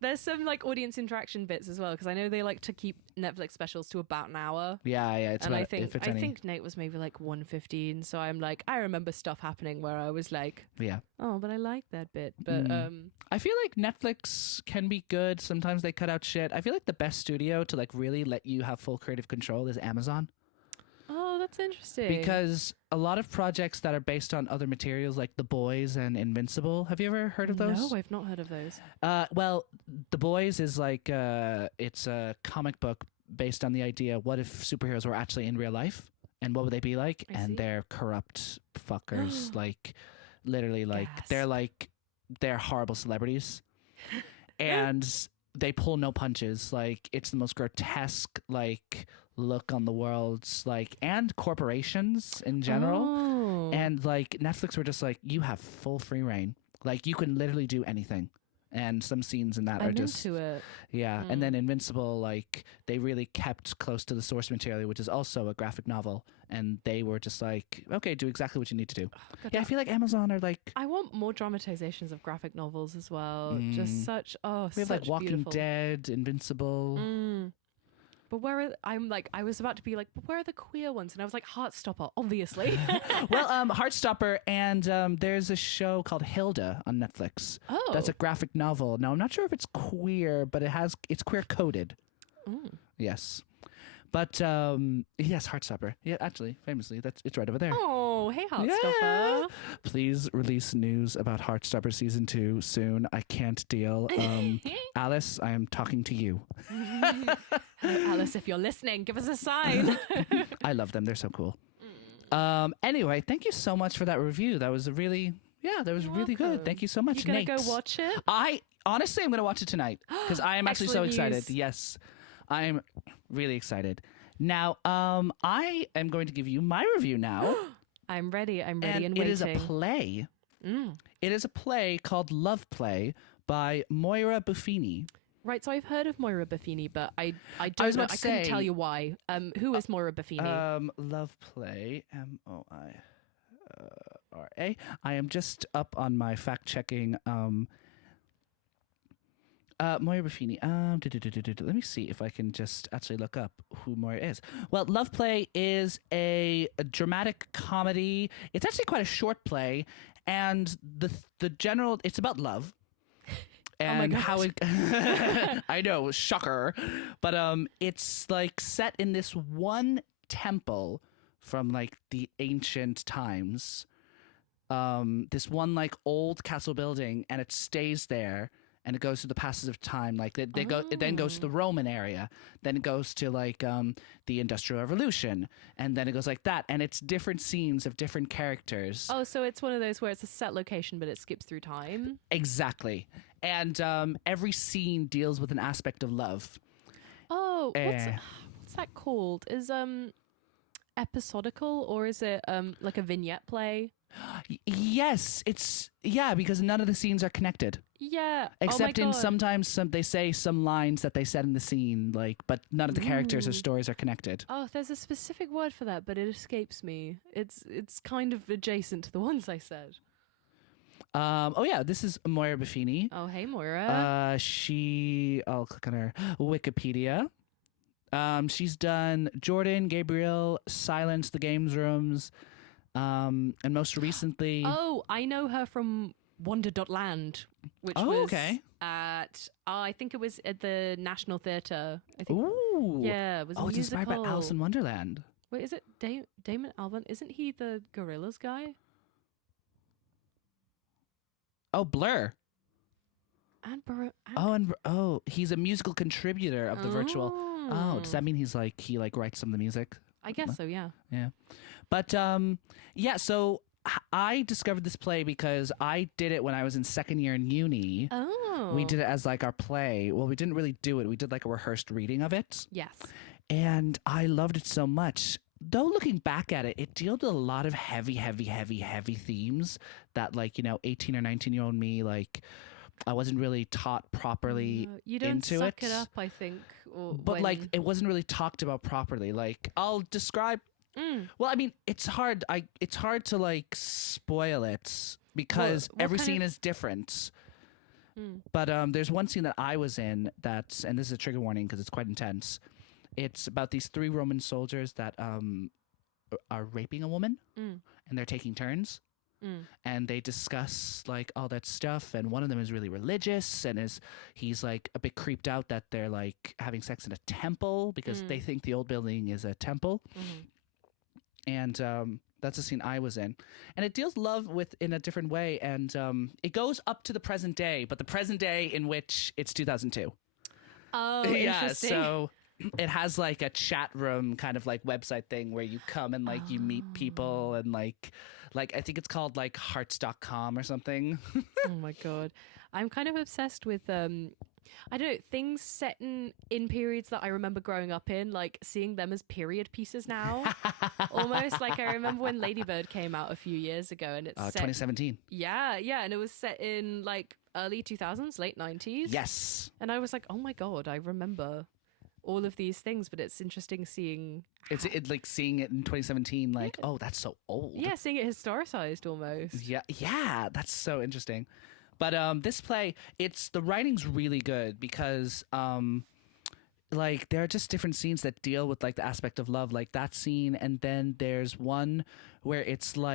There's some like audience interaction bits as well, because I know they like to keep Netflix specials to about an hour. Yeah. It's and about, I think Nate was maybe like 1:15. So I'm like, I remember stuff happening where I was like, oh, but I like that bit. But I feel like Netflix can be good. Sometimes they cut out shit. I feel like the best studio to like really let you have full creative control is Amazon. Oh, that's interesting. Because a lot of projects that are based on other materials like The Boys and Invincible, have you ever heard of those? No, I've not heard of those. Well, The Boys is like, it's a comic book based on the idea, what if superheroes were actually in real life? And what would they be like? And they're corrupt fuckers, like, literally, like, they're horrible celebrities. And they pull no punches. Like, it's the most grotesque, like, look on the world's like, and corporations in general. And like Netflix were just like, you have full free reign. Like you can literally do anything. And some scenes in that are just into it. Yeah. And then Invincible, like they really kept close to the source material, which is also a graphic novel. And they were just like, okay, do exactly what you need to do. I feel like Amazon are like, I want more dramatizations of graphic novels as well. Just such we have like Walking beautiful. Dead, Invincible. But I was about to be like, but where are the queer ones? And I was like, Heartstopper, obviously. Well, Heartstopper, and there's a show called Hilda on Netflix. Oh. That's a graphic novel. Now, I'm not sure if it's queer, but it's queer coded. Yes. But, yes, Heartstopper. Yeah, actually, famously, it's right over there. Oh, hey, Heartstopper. Yeah. Please release news about Heartstopper Season 2 soon. I can't deal. Alice, I am talking to you. Alice, if you're listening, give us a sign. I love them. They're so cool. Anyway, thank you so much for that review. That was really good. Thank you so much, You Nate. gonna go watch it? I'm going to watch it tonight because I am actually so Excellent excited. news. Yes, I'm really excited. Now, I am going to give you my review now. I'm ready. I'm And ready and it waiting. is a play. It is a play called Love Play by Moira Buffini. Right, so I've heard of Moira Buffini, but I I don't was know. about I to couldn't say- tell you why. Who is Moira Buffini? Love Play, Moira. I am just up on my fact checking. Moira Buffini. Let me see if I can just actually look up who Moira is. Well, Love Play is a dramatic comedy. It's actually quite a short play, and the general. It's about love. And how it I know, shocker. But it's like set in this one temple from like the ancient times. This one like old castle building, and it stays there, and it goes through the passes of time. Like it then goes to the Roman area, then it goes to like the Industrial Revolution, and then it goes like that, and it's different scenes of different characters. Oh, so it's one of those where it's a set location, but it skips through time. Exactly. And every scene deals with an aspect of love. Oh, what's that called? Is episodical, or is it like a vignette play? Yes, because none of the scenes are connected. Yeah. Except oh my in God. sometimes they say some lines that they said in the scene, like, but none of the characters or stories are connected. Oh, there's a specific word for that, but it escapes me. It's kind of adjacent to the ones I said. This is Moira Buffini. Oh, hey, Moira. I'll click on her Wikipedia. She's done Jordan, Gabriel, Silence, The Games Rooms, and most recently. Oh, I know her from Wonder.land, which was at, I think it was at the National Theatre. I think. Ooh. Yeah, it was a it's musical. inspired by Alice in Wonderland. Wait, is it Damon Albarn? Isn't he the Gorillaz guy? Oh, Blur. And He's a musical contributor of the virtual. Oh, does that mean he writes some of the music? I guess so, yeah. Yeah. But so I discovered this play because I did it when I was in second year in uni. Oh. We did it as like our play. Well, we didn't really do it. We did like a rehearsed reading of it. Yes. And I loved it so much. Though looking back at it, it dealt with a lot of heavy themes that 18 or 19-year-old me, I wasn't really taught properly you don't into suck it. it up, I think. But it wasn't really talked about properly. I'll describe. Well, I mean, it's hard. It's hard to spoil it because what every kind scene of- is different. But there's one scene that I was in and this is a trigger warning because it's quite intense. It's about these 3 Roman soldiers that are raping a woman, and they're taking turns. And they discuss all that stuff, and one of them is really religious, and he's a bit creeped out that they're having sex in a temple because they think the old building is a temple. And that's the scene I was in, and it deals love in a different way, and it goes up to the present day, but the present day in which it's 2002. Oh, Yeah, interesting. so it has a chat room kind of website thing where you come and you meet people and I think it's called hearts.com or something. Oh my God. I'm kind of obsessed with I don't know, things set in periods that I remember growing up in, seeing them as period pieces now. Almost I remember when Lady Bird came out a few years ago, and it's set, 2017. Yeah, and it was set in early 2000s, late 90s. Yes. And I was like, oh my God, I remember all of these things, but it's interesting seeing It's seeing it in 2017, oh, that's so old. yeah, seeing it historicized almost. Yeah, that's so interesting. But this play, the writing's really good because there are just different scenes that deal with the aspect of love, like that scene, and then there's one where it's I'm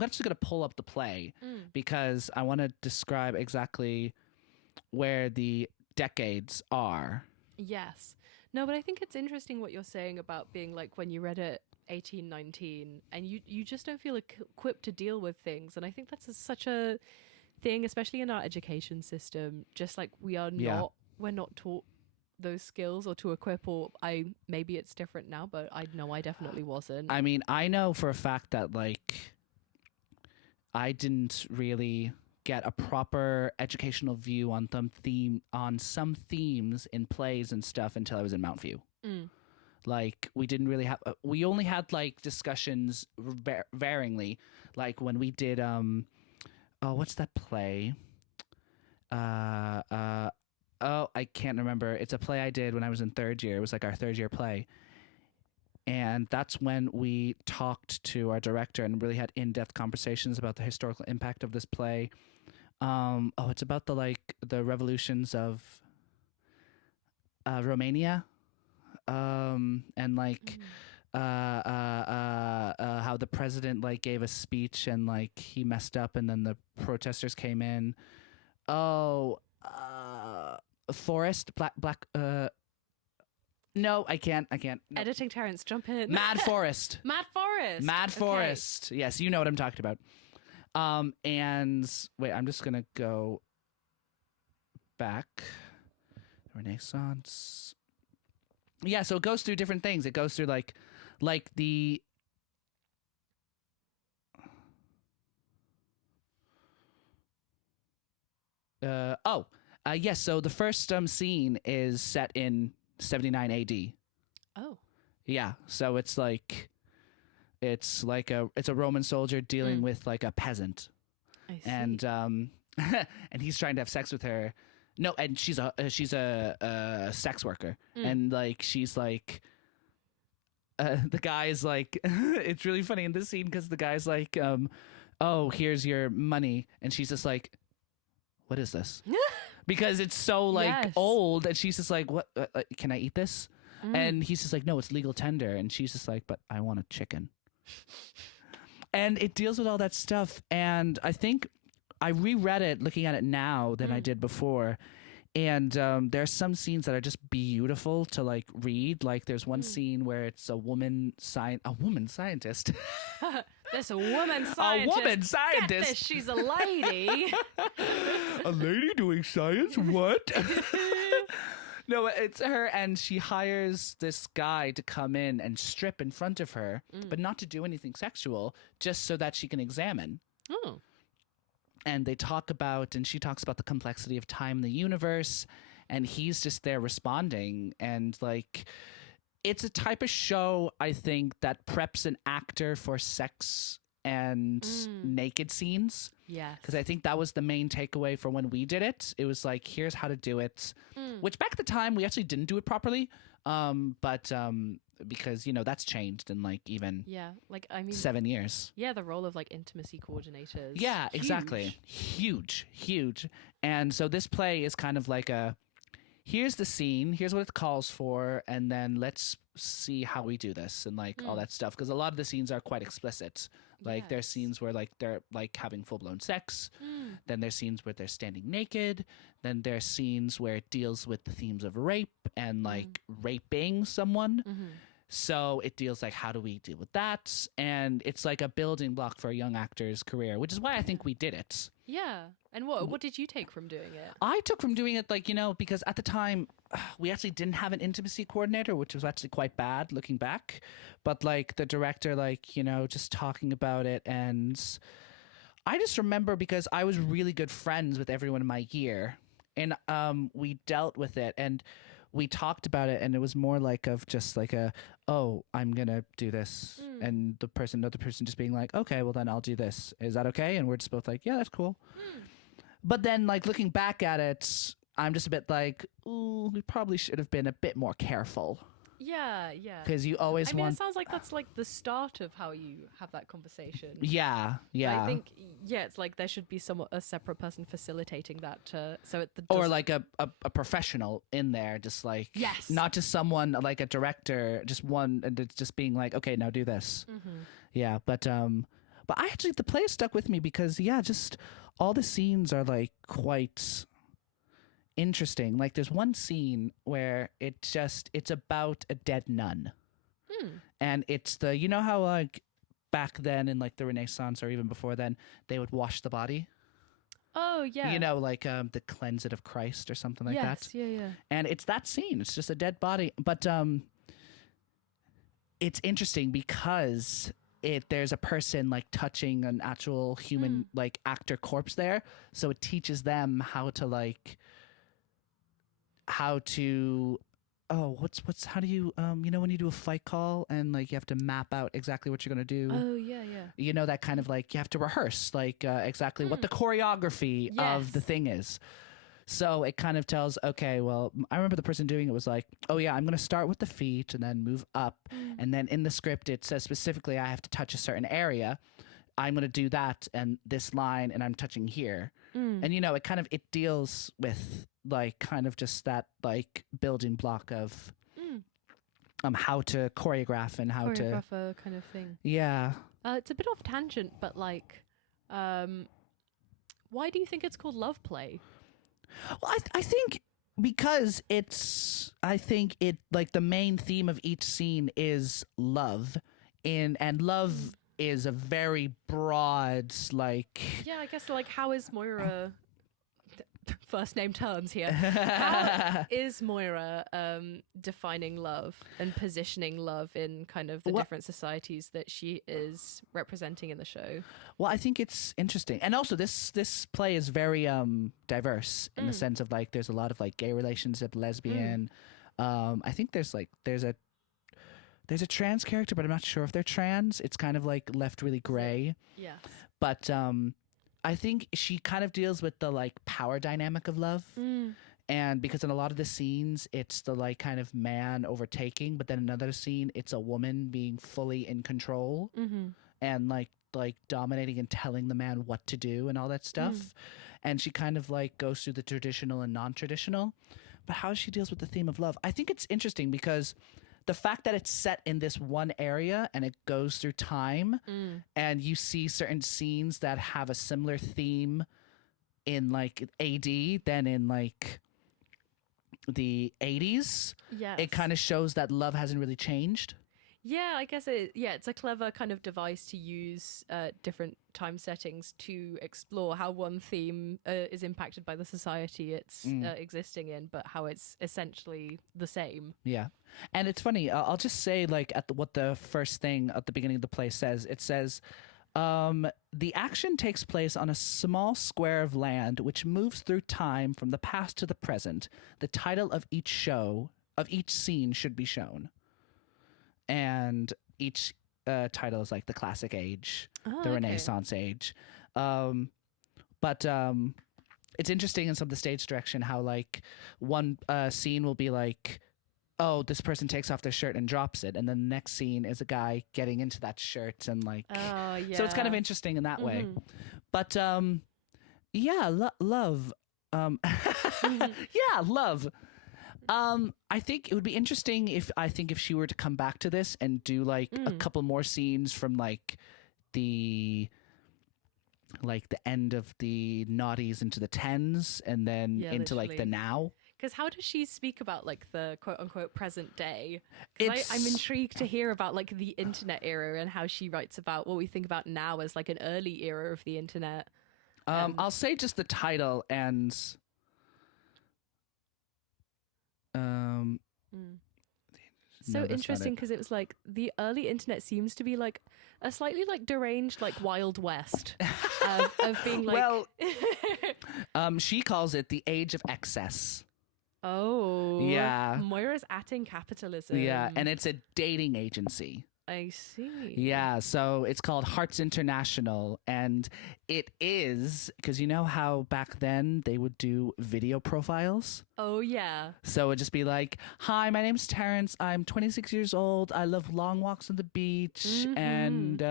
actually gonna pull up the play because I want to describe exactly where the decades are. Yes. No, but I think it's interesting what you're saying about being when you read it 18, 19, and you just don't feel equipped to deal with things. And I think that's such a thing, especially in our education system. Just we're not taught those skills or to equip, or maybe it's different now, but I know I definitely wasn't. I mean, I know for a fact that I didn't really get a proper educational view on some themes in plays and stuff until I was in Mount View. Like we didn't really have we only had like discussions varyingly, like when we did oh, what's that play? Uh, uh, oh, I can't remember. It's a play I did when I was in third year. It was like our third year play. And that's when we talked to our director and really had in-depth conversations about the historical impact of this play. Oh, it's about the revolutions of Romania, and like how the president like gave a speech and like he messed up and then the protesters came in. Oh, Forest, Black. No, I can't. No. Editing Terence, jump in. Mad Forest. Mad Forest. Mad Forest. Okay. Yes, you know what I'm talking about. And wait, I'm just gonna go back. Renaissance. Yeah, so it goes through different things. It goes through like the yes, so the first scene is set in 79 AD. Oh. Yeah, so it's a Roman soldier dealing with like a peasant. I see. And and he's trying to have sex with her. No, and she's a sex worker, and like she's like, the guy's like, it's really funny in this scene because the guy's like, oh, here's your money, and she's just like, what is this? Because it's so like old, and she's just like, what? Can I eat this? And he's just like, no, it's legal tender, and she's just like, but I want a chicken. And it deals with all that stuff, and I think I reread it looking at it now than I did before. And there's some scenes that are just beautiful to like read. Like there's one scene where it's a woman scientist. There's a woman scientist. A woman scientist. Get this, she's a lady. A lady doing science? What? No, it's her, and she hires this guy to come in and strip in front of her, but not to do anything sexual, just so that she can examine. Oh. And they talk about, and she talks about the complexity of time in the universe, and he's just there responding. And like, it's a type of show, I think, that preps an actor for sex and naked scenes. Yeah. Because I think that was the main takeaway for when we did it. It was like, here's how to do it, which back at the time we actually didn't do it properly. But because, you know, that's changed in like even 7 years. Yeah, the role of like intimacy coordinators. Yeah, huge. exactly. Huge. And so this play is kind of like here's the scene, here's what it calls for, and then let's see how we do this and like all that stuff. Because a lot of the scenes are quite explicit. Like there's scenes where like they're like having full-blown sex. Then there's scenes where they're standing naked. Then there's scenes where it deals with the themes of rape and like raping someone. So it deals like, how do we deal with that? And it's like a building block for a young actor's career, which is why I think we did it. Yeah. And what did you take from doing it? I took from doing it, like, you know, because at the time we actually didn't have an intimacy coordinator, which was actually quite bad looking back. But like the director, like, you know, just talking about it. And I just remember because I was really good friends with everyone in my year, and we dealt with it and we talked about it, and it was more like of just like oh, I'm gonna do this, and the other person just being like, okay, well then I'll do this. Is that okay? And we're just both like, yeah, that's cool. But then like looking back at it, I'm just a bit like, ooh, we probably should have been a bit more careful. Yeah. Because you always want. It sounds like that's like the start of how you have that conversation. Yeah. I think, it's like there should be a separate person facilitating that or like a professional in there, just like, not just someone like a director, just one, and it's just being like, okay, now do this. Yeah, but I actually, the play stuck with me because just all the scenes are like quite interesting. Like there's one scene where it's about a dead nun, and it's you know how like back then in like the Renaissance or even before then they would wash the body. Oh yeah. You know, like the cleanse it of Christ or something like that. Yeah. And it's that scene. It's just a dead body, but it's interesting because there's a person like touching an actual human like actor corpse there, so it teaches them how to how do you when you do a fight call and like you have to map out exactly what you're gonna do. Oh yeah, yeah. You know, that kind of like you have to rehearse like exactly what the choreography of the Yes. thing is. So it kind of tells, okay, well, I remember the person doing it was like, oh yeah, I'm going to start with the feet and then move up. And then in the script, it says specifically I have to touch a certain area. I'm going to do that and this line and I'm touching here. And, you know, it deals with like kind of just that like building block of how to choreograph and how to. Choreographer kind of thing. Yeah. It's a bit off tangent, but like, why do you think it's called Love Play? Well, I think because I think it like the main theme of each scene is love, and love is a very broad like. Yeah, I guess like how is Moira? First name terms here. How is Moira defining love and positioning love in kind of the different societies that she is representing in the show? Well, I think it's interesting, and also this play is very diverse in the sense of like there's a lot of like gay relationship, lesbian. I think there's a trans character, but I'm not sure if they're trans. It's kind of like left really gray. Yeah. But I think she kind of deals with the like power dynamic of love. And because in a lot of the scenes, it's the like kind of man overtaking, but then another scene, it's a woman being fully in control and like dominating and telling the man what to do and all that stuff. And she kind of like goes through the traditional and non-traditional. But how she deals with the theme of love, I think it's interesting because the fact that it's set in this one area and it goes through time and you see certain scenes that have a similar theme in like AD than in like the 80s. Yeah. It kind of shows that love hasn't really changed. Yeah, I guess it's a clever kind of device to use different time settings to explore how one theme is impacted by the society it's existing in, but how it's essentially the same. Yeah. And it's funny, I'll just say like what the first thing at the beginning of the play says. It says, the action takes place on a small square of land which moves through time from the past to the present. The title of each scene should be shown. And each title is like the classic age, the Renaissance age. But it's interesting in some of the stage direction how like one scene will be like, oh, this person takes off their shirt and drops it. And then the next scene is a guy getting into that shirt and like, so it's kind of interesting in that way. But yeah, love. Yeah, love. I think it would be interesting if she were to come back to this and do like a couple more scenes from like the end of the noughties into the tens and then into like the now. Because how does she speak about like the quote unquote present day? Because I'm intrigued to hear about like the internet era and how she writes about what we think about now as like an early era of the internet. I'll say just the title and so interesting because it was like the early internet seems to be like a slightly like deranged like Wild West of being like she calls it the age of excess. Oh yeah, Moira's atting capitalism. Yeah, and it's a dating agency. I see. Yeah, so it's called Hearts International, and it is because you know how back then they would do video profiles? Oh, yeah. So it'd just be like, hi, my name's Terence. I'm 26 years old. I love long walks on the beach and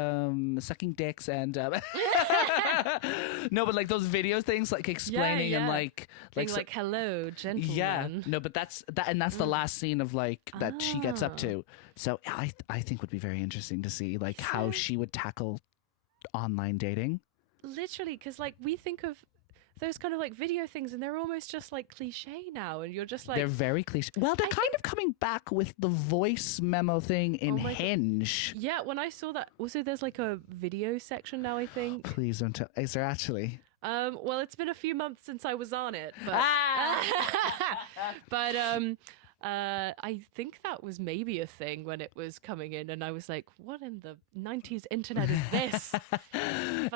sucking dicks and no, but like those video things, like explaining and like hello, gentlemen. Yeah, no, but that's the last scene of like that she gets up to. So I think would be very interesting to see like how she would tackle online dating. Literally, because like we think of those kind of like video things and they're almost just like cliche now, and you're just like, they're very cliche. Well, they're kind of coming back with the voice memo thing in Hinge. God. Yeah, when I saw that, also there's like a video section now, I think. Please don't tell. Is there actually? Well, it's been a few months since I was on it, but but I think that was maybe a thing when it was coming in, and I was like, what in the 90s internet is this?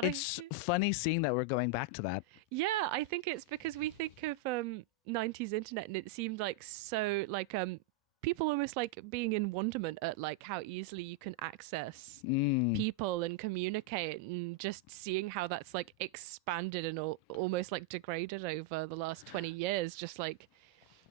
It's funny seeing that we're going back to that. Yeah, I think it's because we think of 90s internet and it seemed like so like people almost like being in wonderment at like how easily you can access Mm. people and communicate, and just seeing how that's like expanded and almost like degraded over the last 20 years, just like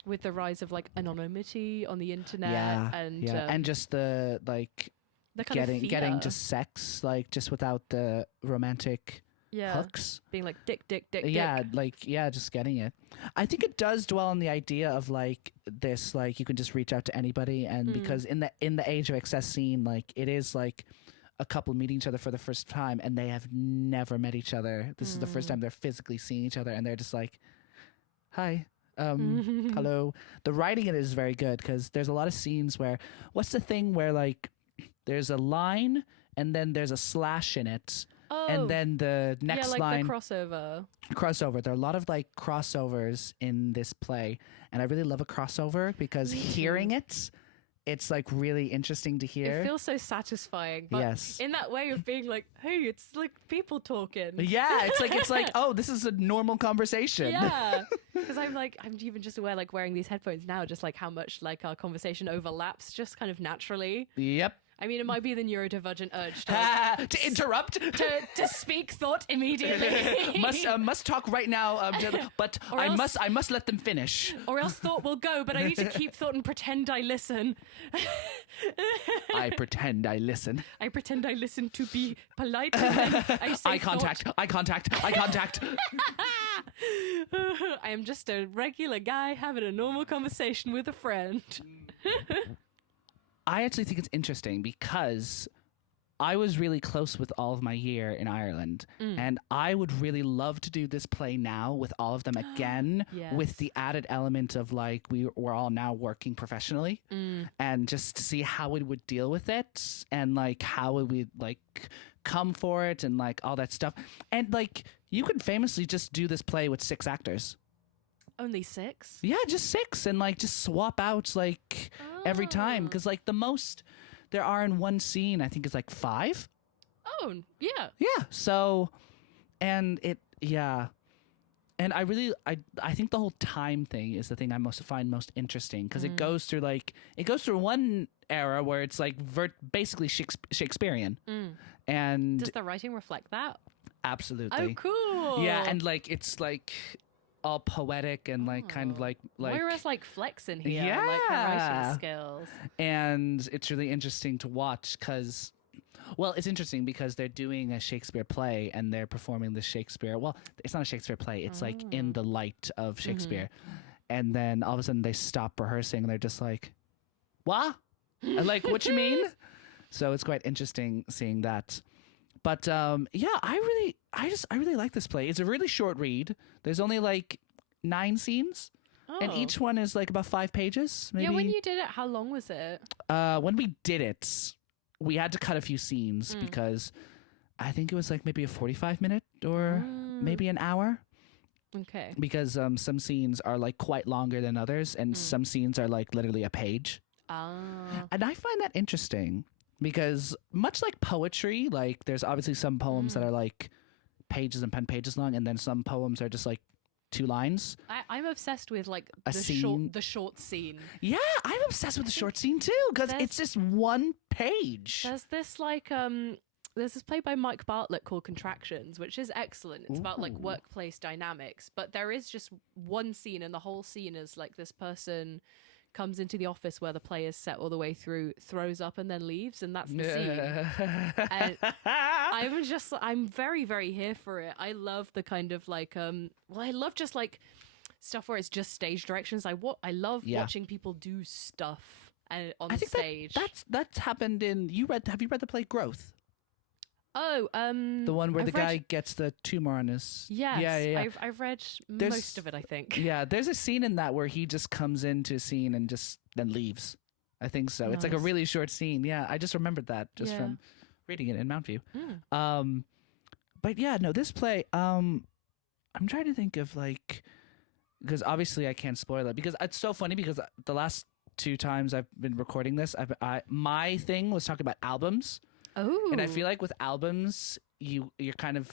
with the rise of like anonymity on the internet Yeah, and yeah, and just the like the kind of getting fear. just sex, like just without the romantic yeah, hooks. being like dick, Yeah, like just getting it. I think it does dwell on the idea of like this, like you can just reach out to anybody, and because in the age of excess scene, like it is like a couple meeting each other for the first time, and they have never met each other. This is the first time they're physically seeing each other, and they're just like, "Hi, hello." The writing in it is very good because there's a lot of scenes where what's the thing where like there's a line and then there's a slash in it. Oh, And then the next yeah, like line the crossover. There are a lot of like crossovers in this play, and I really love a crossover because hearing it's like really interesting to hear. It feels so satisfying. But Yes. in that way of being like, hey, it's like people talking. Yeah, it's like oh, this is a normal conversation. Yeah, because I'm even just aware, like wearing these headphones now, just like how much like our conversation overlaps just kind of naturally. Yep. I mean, it might be the neurodivergent urge to, To interrupt. to speak thought immediately. must talk right now. But Or I else- must let them finish. Or else thought will go, but I need to keep thought and pretend I listen. I pretend I listen. I pretend I listen to be polite. And then I say Eye contact. Eye contact. Eye contact. I am just a regular guy having a normal conversation with a friend. I actually think it's interesting because I was really close with all of my year in Ireland, and I would really love to do this play now with all of them again, Yes. with the added element of like we're all now working professionally, and just to see how we would deal with it, and like how we would like come for it, and like all that stuff, and like you could famously just do this play with 6 actors. Only 6? Yeah, just 6, and like just swap out like every time, because like the most there are in one scene I think is like 5. Oh, yeah. Yeah, so and and I really I think the whole time thing is the thing I find most interesting, because it goes through one era where it's like basically Shakespearean, and Does the writing reflect that? absolutely. Oh, cool. Yeah, and like it's like all poetic and like kind of like Moira's like flexing here, like her Yeah. writing skills. and it's really interesting to watch because it's interesting because they're doing a Shakespeare play and they're performing the Shakespeare. Well, it's not a Shakespeare play. It's like in the light of Shakespeare. And then all of a sudden they stop rehearsing and they're just like, what? And like, what you mean? So it's quite interesting seeing that. But yeah, I really like this play. It's a really short read. There's only like 9 scenes. And each one is like about 5 pages. Maybe. Yeah, when you did it, how long was it? When we did it, we had to cut a few scenes because I think it was like maybe a 45-minute or maybe an hour. Okay. Because some scenes are like quite longer than others, and some scenes are like literally a page. And I find that interesting because much like poetry, like there's obviously some poems that are like pages and 10 pages long, and then some poems are just like 2 lines. I'm obsessed with like A scene. the short scene. Yeah, I'm obsessed with the short scene too because it's just 1 page. There's this like there's this play by Mike Bartlett called Contractions, which is excellent. It's about like workplace dynamics, but there is just 1 scene, and the whole scene is like this person comes into the office where the play is set all the way through, throws up, and then leaves, and that's the scene. And I'm very, very here for it. I love the kind of like I love just like stuff where it's just stage directions. I love watching people do stuff on stage. That's happened in have you read the play Growth? Oh, the one where the guy gets the tumor on his. Yes, yeah. I've read most of it, I think. Yeah, there's a scene in that where he just comes into a scene and just then leaves. I think so. Nice. It's like a really short scene. Yeah, I just remembered that just from reading it in Mount View. But yeah, no, this play. I'm trying to think of like, because obviously I can't spoil it because it's so funny because the last 2 times I've been recording this, my thing was talking about albums. Oh. And I feel like with albums, you're kind of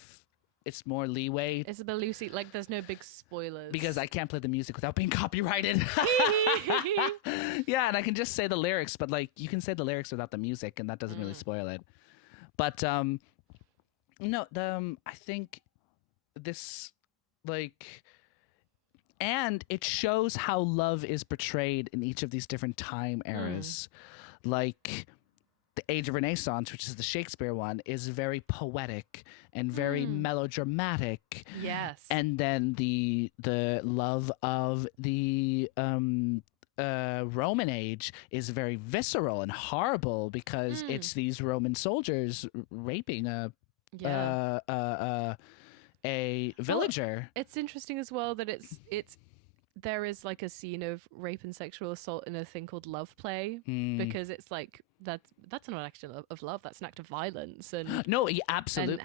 it's more leeway Isabel Lucy, like there's no big spoilers. because I can't play the music without being copyrighted. Yeah, and I can just say the lyrics, but like you can say the lyrics without the music, and that doesn't really spoil it. But no, I think this like, and it shows how love is portrayed in each of these different time eras. Like the Age of Renaissance, which is the Shakespeare one, is very poetic and very melodramatic. Yes. And then the love of the Roman age is very visceral and horrible because it's these Roman soldiers raping a villager. It's interesting as well that there is like a scene of rape and sexual assault in a thing called love play because it's like that's not an act of love, that's an act of violence. And no, absolutely,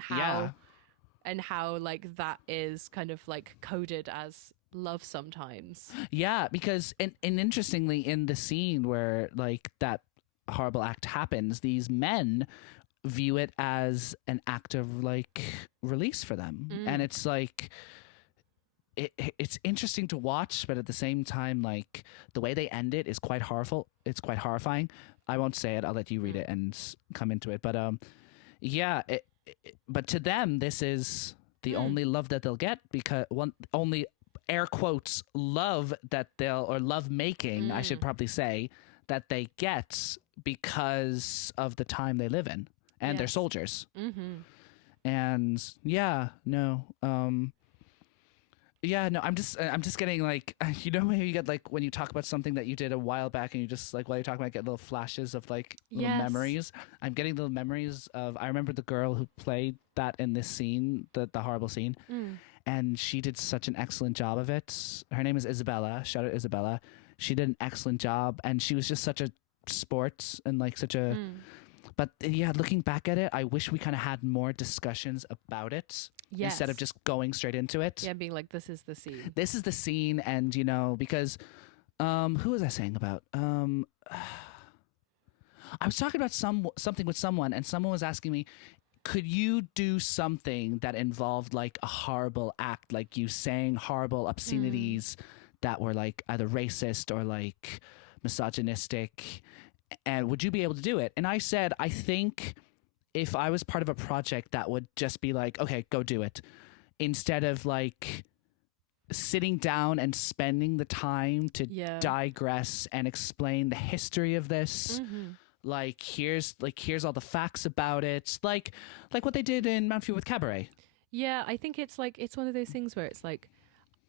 and how like that is kind of like coded as love sometimes. Yeah, because and interestingly, in the scene where like that horrible act happens, these men view it as an act of like release for them, and it's like it's interesting to watch, but at the same time, like the way they end it is quite horrible. It's quite horrifying. I won't say it. I'll let you read it and come into it. But but to them, this is the only love that they'll get, because only air quotes love that or love making, I should probably say, that they get because of the time they live in and they're soldiers. And I'm just getting like, you know, when you get like when you talk about something that you did a while back and you just like while you're talking about, get little flashes of like little memories. I'm getting little memories of, I remember the girl who played that in this scene, the horrible scene, and she did such an excellent job of it. Her name is Isabella. Shout out Isabella. She did an excellent job, and she was just such a sport and like such a. But yeah, looking back at it, I wish we kind of had more discussions about it instead of just going straight into it. Yeah, being like, this is the scene. This is the scene, and you know, because who was I saying about? I was talking about something with someone, and someone was asking me, could you do something that involved like a horrible act, like you saying horrible obscenities that were like either racist or like misogynistic? And would you be able to do it? And I said, I think if I was part of a project that would just be like, okay, go do it, instead of like sitting down and spending the time to digress and explain the history of this. Like here's all the facts about it, like what they did in Mount View with Cabaret. Yeah, I think it's like, it's one of those things where it's like,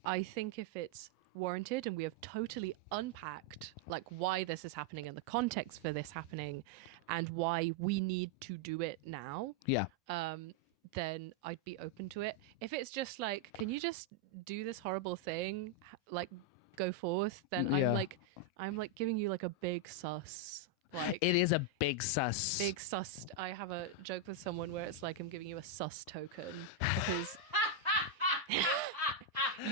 I think if it's warranted and we have totally unpacked like why this is happening and the context for this happening and why we need to do it now, then I'd be open to it. If it's just like, can you just do this horrible thing, like go forth, then I'm like giving you like a big sus. Like, it is a big sus. Big sus. I have a joke with someone where it's like, I'm giving you a sus token because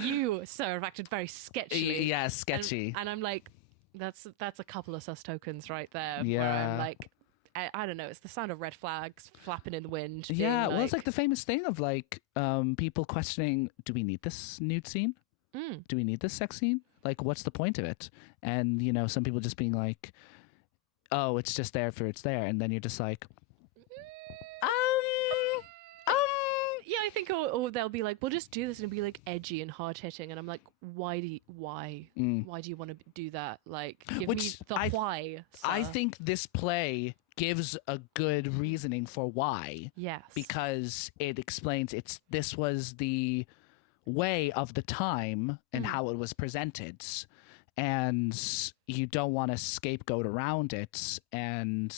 you, sir, have acted very sketchy. Yeah, sketchy. And I'm like, that's a couple of sus tokens right there. Yeah. Where I'm like, I don't know, it's the sound of red flags flapping in the wind. Yeah, well, it's like the famous thing of like people questioning, do we need this nude scene? Do we need this sex scene? Like, what's the point of it? And, you know, some people just being like, oh, it's just there for it's there. And then you're just like, yeah, I think, or they'll be like, we'll just do this and be like edgy and hard hitting. And I'm like, why do you want to do that? Like, give me the why. Sir. I think this play gives a good reasoning for why. Yes. Because it explains this was the way of the time and how it was presented. And you don't want to scapegoat around it. And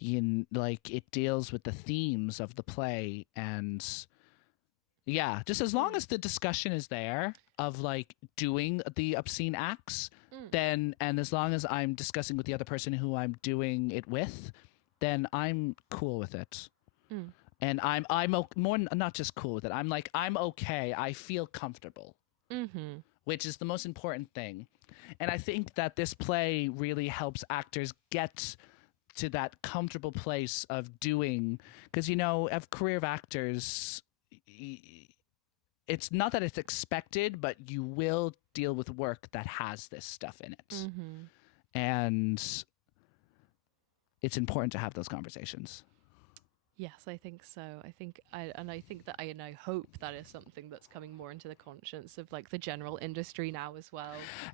it deals with the themes of the play, and yeah, just as long as the discussion is there of like doing the obscene acts, then, and as long as I'm discussing with the other person who I'm doing it with, then I'm cool with it. And I'm more not just cool with it. I'm like, I'm okay. I feel comfortable, which is the most important thing. And I think that this play really helps actors get to that comfortable place of doing, because, you know, a career of actors, it's not that it's expected, but you will deal with work that has this stuff in it. Mm-hmm. And it's important to have those conversations. Yes, I think so. I think that I hope that is something that's coming more into the conscience of like the general industry now as well.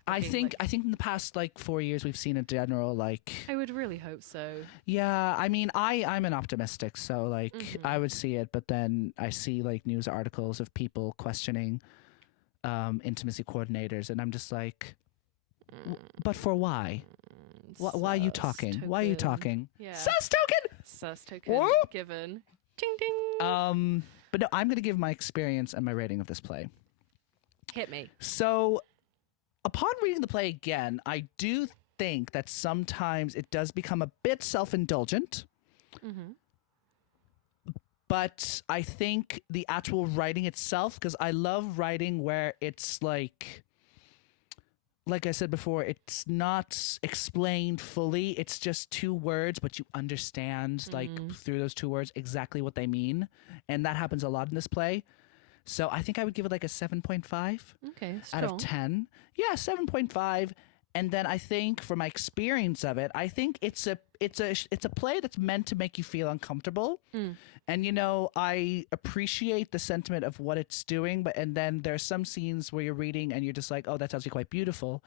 I think in the past like 4 years we've seen a general like. I would really hope so. Yeah, I mean I'm an optimistic, so like I would see it, but then I see like news articles of people questioning intimacy coordinators, and I'm just like, but for why? Why are you talking? Token. Why are you talking? Yeah. Sus token. Sus token Whoop. given. Ding ding. But no, I'm going to give my experience and my rating of this play. Hit me. So, upon reading the play again, I do think that sometimes it does become a bit self-indulgent. Mm-hmm. But I think the actual writing itself, because I love writing where it's like I said before, it's not explained fully. It's just 2 words, but you understand like through those 2 words exactly what they mean. And that happens a lot in this play. So I think I would give it like a 7.5 Okay, out of 10. Yeah, 7.5. And then I think from my experience of it, I think it's a play that's meant to make you feel uncomfortable. And you know, I appreciate the sentiment of what it's doing, and then there's some scenes where you're reading and you're just like, oh, that's actually quite beautiful.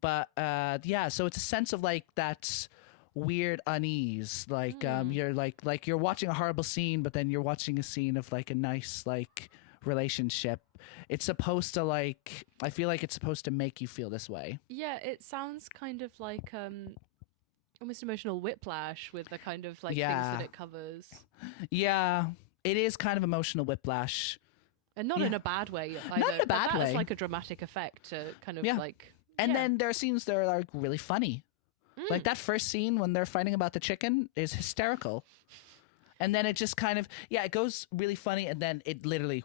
But yeah, so it's a sense of like that weird unease, like you're like you're watching a horrible scene, but then you're watching a scene of like a nice like relationship. It's supposed to like, I feel like it's supposed to make you feel this way. Yeah, it sounds kind of like almost emotional whiplash with the kind of like things that it covers. Yeah, it is kind of emotional whiplash. And not in a bad way either. Not in a bad way. That's like a dramatic effect to kind of like... And then there are scenes that are like really funny. Like that first scene when they're fighting about the chicken is hysterical. And then it just kind of, it goes really funny, and then it literally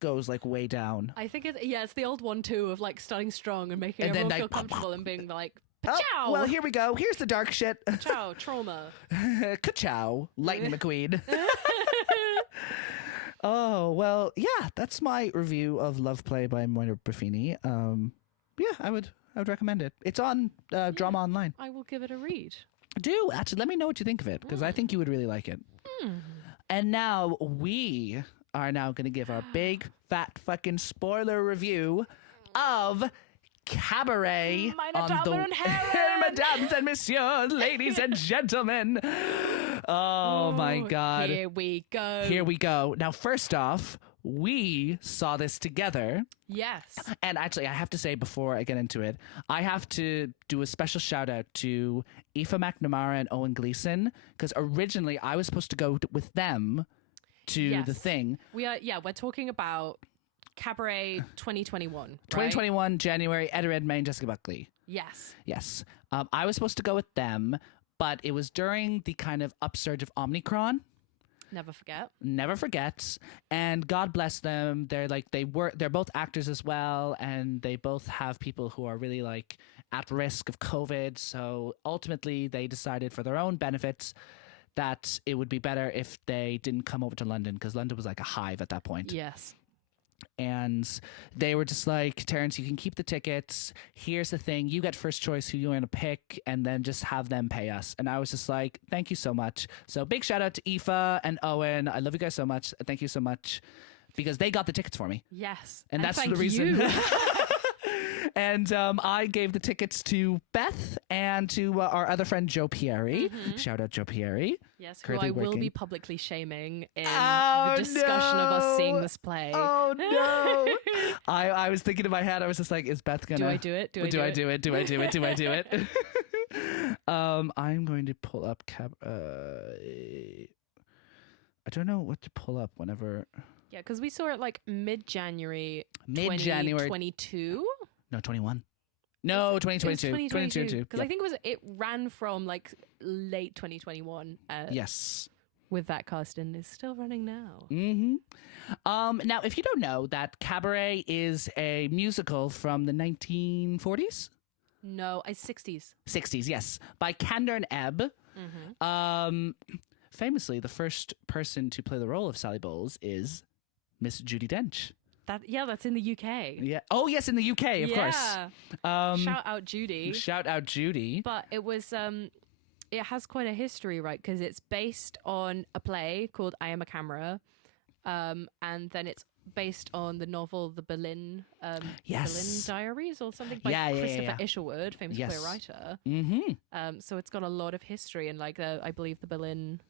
goes like way down. I think it's the old 1-2 of like starting strong and making everyone feel comfortable and being like, oh, ka-chow! well, here we go. Here's the dark shit. Ka-chow, trauma. Ka-chow, Lightning McQueen. Oh, well, yeah, that's my review of Love Play by Moira Buffini. Yeah, I would recommend it. It's on Drama Online. I will give it a read. Do actually let me know what you think of it, because I think you would really like it. And now we are now going to give our big fat fucking spoiler review of Cabaret. Mesdames and messieurs, ladies and gentlemen. Oh my God. Here we go. Here we go. Now, first off, we saw this together. Yes. And actually, I have to say before I get into it, I have to do a special shout out to Aoife McNamara and Owen Gleason, because originally I was supposed to go with them to the thing. We're talking about Cabaret 2021. Right? 2021, January, Ed Redmayne, Jessica Buckley. Yes. Yes. I was supposed to go with them, but it was during the kind of upsurge of Omicron. Never forget. And God bless them. They're both actors as well, and they both have people who are really like at risk of COVID. So ultimately they decided for their own benefits that it would be better if they didn't come over to London, because London was like a hive at that point. Yes. And they were just like, Terence, you can keep the tickets. Here's the thing. You get first choice who you want to pick, and then just have them pay us. And I was just like, thank you so much. So big shout out to Aoife and Owen. I love you guys so much. Thank you so much, because they got the tickets for me. Yes. And that's the reason. You. And I gave the tickets to Beth and to our other friend Joe Pieri. Shout out Joe Pieri. Yes, who I will be publicly shaming in the discussion of us seeing this play. Oh no! I was thinking in my head, I was just like, is Beth gonna? Do I do it? Do I do it? Do I do it? Do I do it? I'm going to pull up I don't know what to pull up whenever. Yeah, because we saw it like mid-January 2022. No, 21. No, 2022. 2022. Because I think it ran from like late 2021. Yes. With that cast, and is still running now. Now, if you don't know, that Cabaret is a musical from the 1940s? No, 60s. 60s, yes. By Kander and Ebb. Famously, the first person to play the role of Sally Bowles is Miss Judi Dench. That's in the UK. Yeah. Oh, yes, in the UK, of course. Shout out Judy. Shout out Judy. But it was it has quite a history, right? Because it's based on a play called I Am a Camera, and then it's based on the novel The Berlin Berlin Diaries or something by Christopher Isherwood, famous queer writer. Mm-hmm. So it's got a lot of history, and like I believe the Berlin.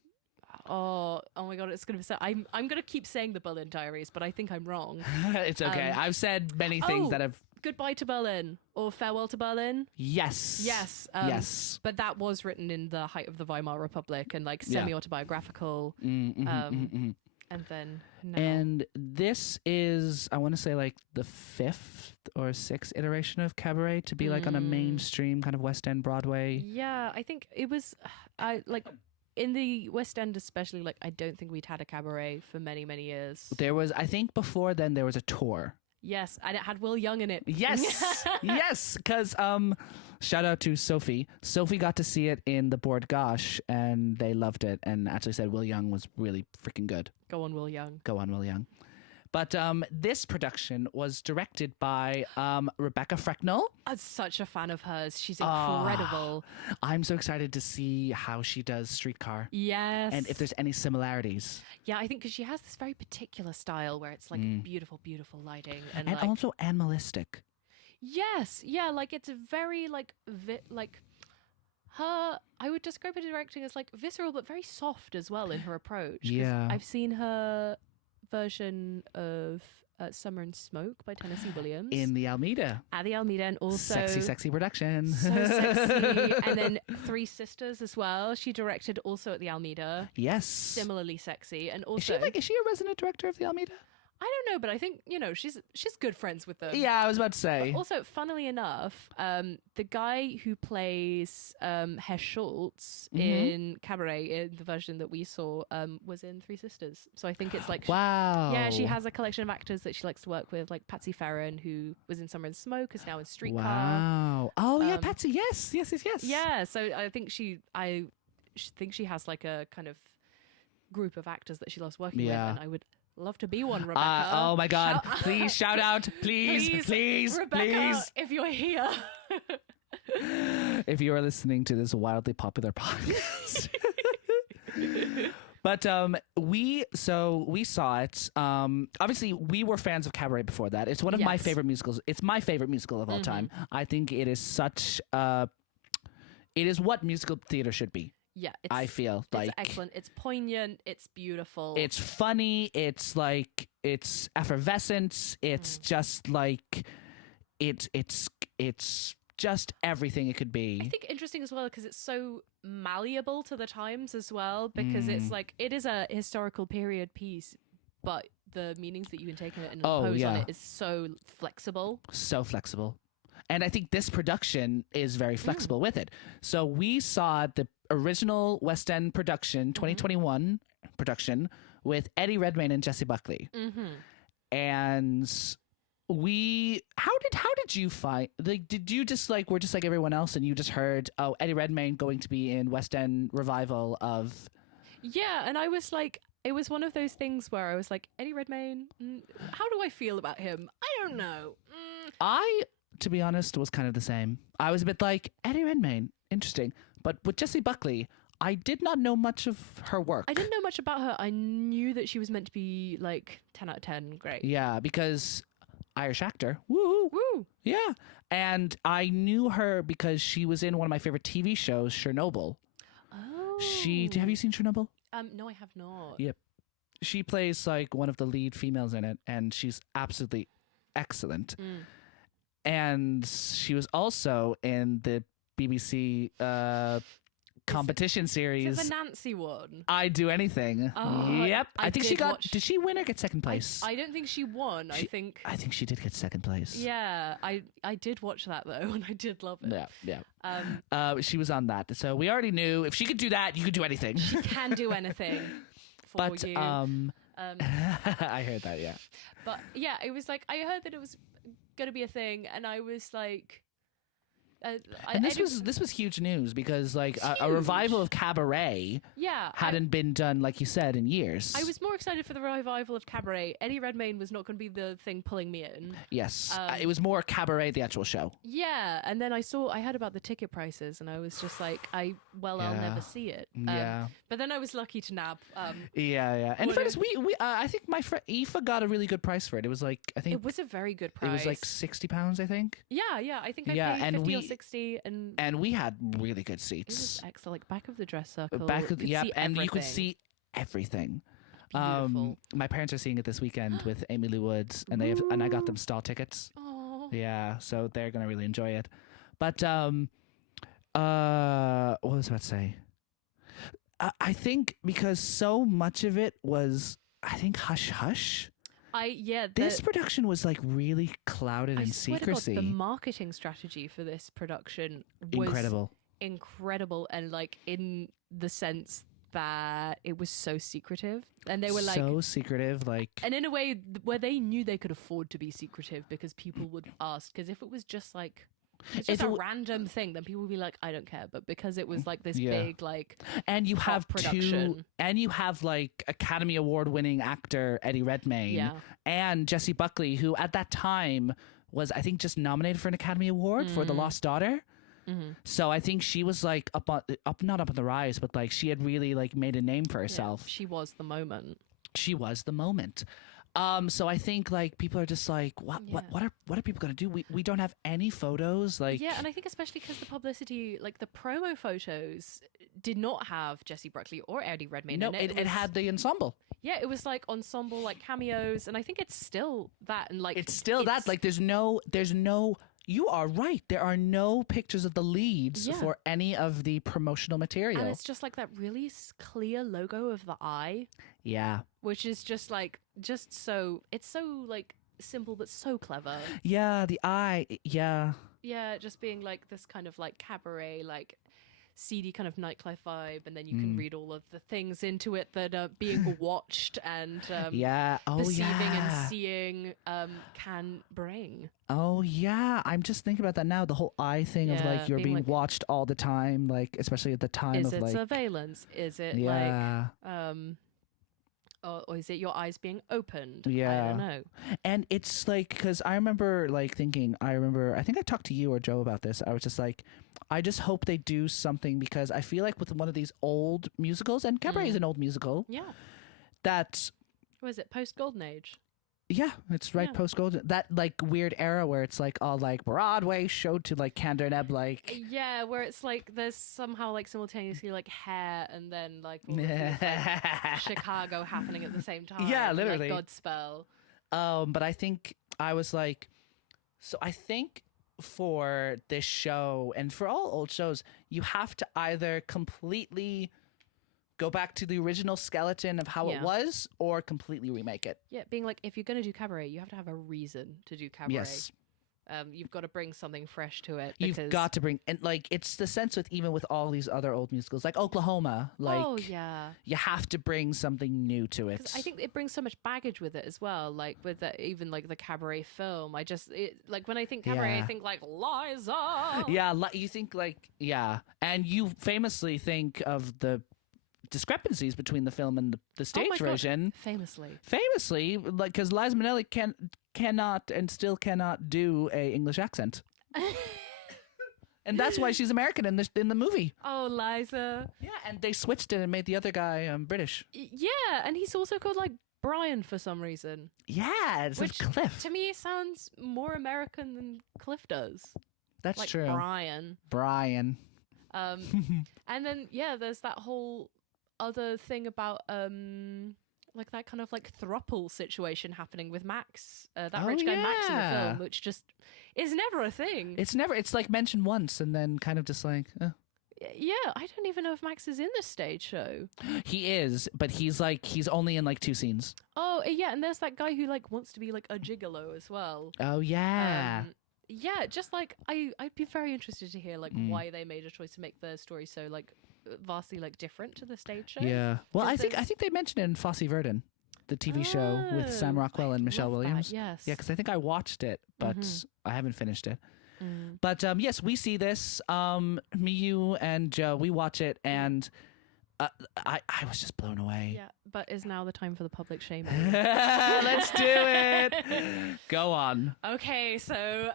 Oh my god, it's gonna be so. I'm gonna keep saying the Berlin Diaries, but I think I'm wrong. It's okay. I've said many things that have. Goodbye to Berlin or Farewell to Berlin. Yes. Yes. But that was written in the height of the Weimar Republic and like semi-autobiographical. And then now. And this is, I want to say, like the 5th or 6th iteration of cabaret to be like on a mainstream kind of West End Broadway. Yeah, I think it was. I like. In the West End especially, like, I don't think we'd had a cabaret for many, many years. There was, I think before then, there was a tour. Yes, and it had Will Young in it. Yes, yes, because shout out to Sophie. Sophie got to see it in the Board Gosh, and they loved it, and actually said Will Young was really freaking good. Go on, Will Young. Go on, Will Young. But this production was directed by Rebecca Frecknell. I'm such a fan of hers. She's incredible. I'm so excited to see how she does Streetcar. Yes. And if there's any similarities. Yeah, I think because she has this very particular style where it's like beautiful, beautiful lighting. And like, also animalistic. Yes. Yeah, like it's a very like her, I would describe her directing as like visceral but very soft as well in her approach. Yeah. I've seen her version of Summer and Smoke by Tennessee Williams in the Almeida. At the Almeida, and also sexy production. So sexy. And then Three Sisters as well. She directed also at the Almeida. Yes. Similarly sexy. And also is she a resident director of the Almeida? I don't know, but I think, you know, she's good friends with them. Yeah, I was about to say. But also, funnily enough, the guy who plays Herr Schultz in Cabaret, in the version that we saw, was in Three Sisters. So I think it's like... Wow. Yeah, she has a collection of actors that she likes to work with, like Patsy Farron, who was in Summer and Smoke, is now in Streetcar. Wow. Oh, yeah, Patsy, yes. Yeah, so I think she has like a kind of group of actors that she loves working with, and I would... love to be one, Rebecca. Oh my God. Please shout out. Please, Rebecca, if you're here. If you are listening to this wildly popular podcast. But we saw it. Obviously, we were fans of Cabaret before that. It's one of my favorite musicals. It's my favorite musical of all time. I think it is it is what musical theater should be. Yeah, I feel like it's excellent. It's poignant. It's beautiful. It's funny. It's like it's effervescent. It's just like it's just everything it could be. I think interesting as well because it's so malleable to the times as well because it's like it is a historical period piece, but the meanings that you can take in it and impose on it is so flexible. So flexible. And I think this production is very flexible with it. So we saw the original West End production, 2021 production, with Eddie Redmayne and Jessie Buckley. And how did you find, like, did you just like, we're just like everyone else and you just heard, oh, Eddie Redmayne going to be in West End revival of... Yeah, and I was like, it was one of those things where I was like, Eddie Redmayne, how do I feel about him? I don't know. To be honest, was kind of the same. I was a bit like, Eddie Redmayne, interesting. But with Jessie Buckley, I did not know much of her work. I didn't know much about her. I knew that she was meant to be like 10 out of 10. Great. Yeah, because Irish actor. Woo. Woo. Yeah. And I knew her because she was in one of my favorite TV shows, Chernobyl. Oh. Have you seen Chernobyl? No, I have not. Yep. She plays like one of the lead females in it, and she's absolutely excellent. And she was also in the BBC competition series. Is it the Nancy one? I'd Do Anything. Yep. I think she got... Did she win or get second place? I don't think she won. I think she did get second place. Yeah. I did watch that though, and I did love it. Yeah. She was on that. So we already knew if she could do that, you could do anything. She can do anything for you. I heard that, yeah. But yeah, it was like, I heard that it was going to be a thing, and I was like, And this was huge news because like a revival of Cabaret hadn't been done, like you said, in years. I was more excited for the revival of Cabaret. Eddie Redmayne was not going to be the thing pulling me in. Yes, it was more Cabaret, the actual show. Yeah, and then I heard about the ticket prices, and I was just like, I'll never see it. But then I was lucky to nab. And in fairness, I think my friend Aoife got a really good price for it. It was like, I think it was a very good price. It was like £60, I think. Yeah, I think I paid 50 or 60, and we had really good seats. It was excellent, like back of the dress circle. And you could see everything. Beautiful. My parents are seeing it this weekend with Amy Lou Woods, and I got them stall tickets. Oh. Yeah, so they're gonna really enjoy it. But what was I about to say? I think because so much of it was, I think, hush hush. This production was like really clouded in secrecy. The marketing strategy for this production was incredible, and like in the sense that it was so secretive, and they were like so secretive, like, and in a way where they knew they could afford to be secretive because people would ask. Because if it was just like a random thing, then people would be like, I don't care. But because it was like this big, like, and you have production, and you have like Academy Award winning actor Eddie Redmayne and Jessie Buckley, who at that time was, I think, just nominated for an Academy Award for The Lost Daughter. Mm-hmm. So I think she was like not up on the rise, but like she had really like made a name for herself. She was the moment. So I think like people are just like, what are people gonna do? We don't have any photos, like. Yeah, and I think especially because the publicity, like the promo photos, did not have Jessie Buckley or Eddie Redmayne. No, in it had the ensemble. Yeah, it was like ensemble, like cameos, and I think it's still that, and like it's still that. Like there's no. You are right. There are no pictures of the leads for any of the promotional material. And it's just like that really clear logo of the eye. Yeah. Which is just like, it's so like simple but so clever. Yeah, the eye. Yeah. Yeah, just being like this kind of like cabaret, like seedy kind of nightlife vibe, and then you can read all of the things into it that are being watched and perceiving and seeing can bring. Oh yeah, I'm just thinking about that now. The whole eye thing of like you're being like, watched all the time, like especially at the time is of it like surveillance? Is it like or is it your eyes being opened? Yeah. I don't know. And it's like, because I remember like thinking, I think I talked to you or Joe about this. I was just like, I just hope they do something, because I feel like with one of these old musicals, and Cabaret is an old musical. Yeah. That. Was it post Golden Age? Yeah, it's right post Golden. That like weird era where it's like all like Broadway showed to like Candor and Ebb, like. Yeah, where it's like there's somehow like simultaneously like Hair and then like, all of these, like Chicago happening at the same time. Yeah, literally. Like Godspell. But I think I was like, so I think for this show and for all old shows, you have to either completely go back to the original skeleton of how it was, or completely remake it. Yeah, being like, if you're going to do Cabaret, you have to have a reason to do Cabaret. Yes. You've got to bring something fresh to it. You've got to bring, and like, it's the sense with even with all these other old musicals, like Oklahoma, like, you have to bring something new to it. I think it brings so much baggage with it as well. Like with even like the Cabaret film, like when I think Cabaret, I think like Liza. Yeah, you think like, and you famously think of the discrepancies between the film and the stage version. Famously, like, because Liza Minnelli cannot and still cannot do a English accent, and that's why she's American in the movie. Oh, Liza. Yeah, and they switched it and made the other guy British. Yeah, and he's also called like Brian for some reason. Yeah, it's like Cliff. To me, sounds more American than Cliff does. That's like true. Brian. And then there's that whole other thing about like that kind of like throuple situation happening with Max, that rich guy Max in the film, which just is never a thing. It's like mentioned once and then kind of just like yeah, I don't even know if Max is in this stage show. He is, but he's only in like 2 scenes. Oh yeah, and there's that guy who like wants to be like a gigolo as well. Oh yeah. Yeah, just like I'd be very interested to hear like why they made a choice to make the story so like vastly like different to the stage show. Yeah. Well, I think they mentioned it in Fosse Verdon, the TV show with Sam Rockwell and Michelle Williams. Yes. Yeah, because I think I watched it, but I haven't finished it. But yes, we see this. Me, you, and Joe, we watch it, and I was just blown away. Yeah, but is now the time for the public shaming. Let's do it. Go on. Okay, so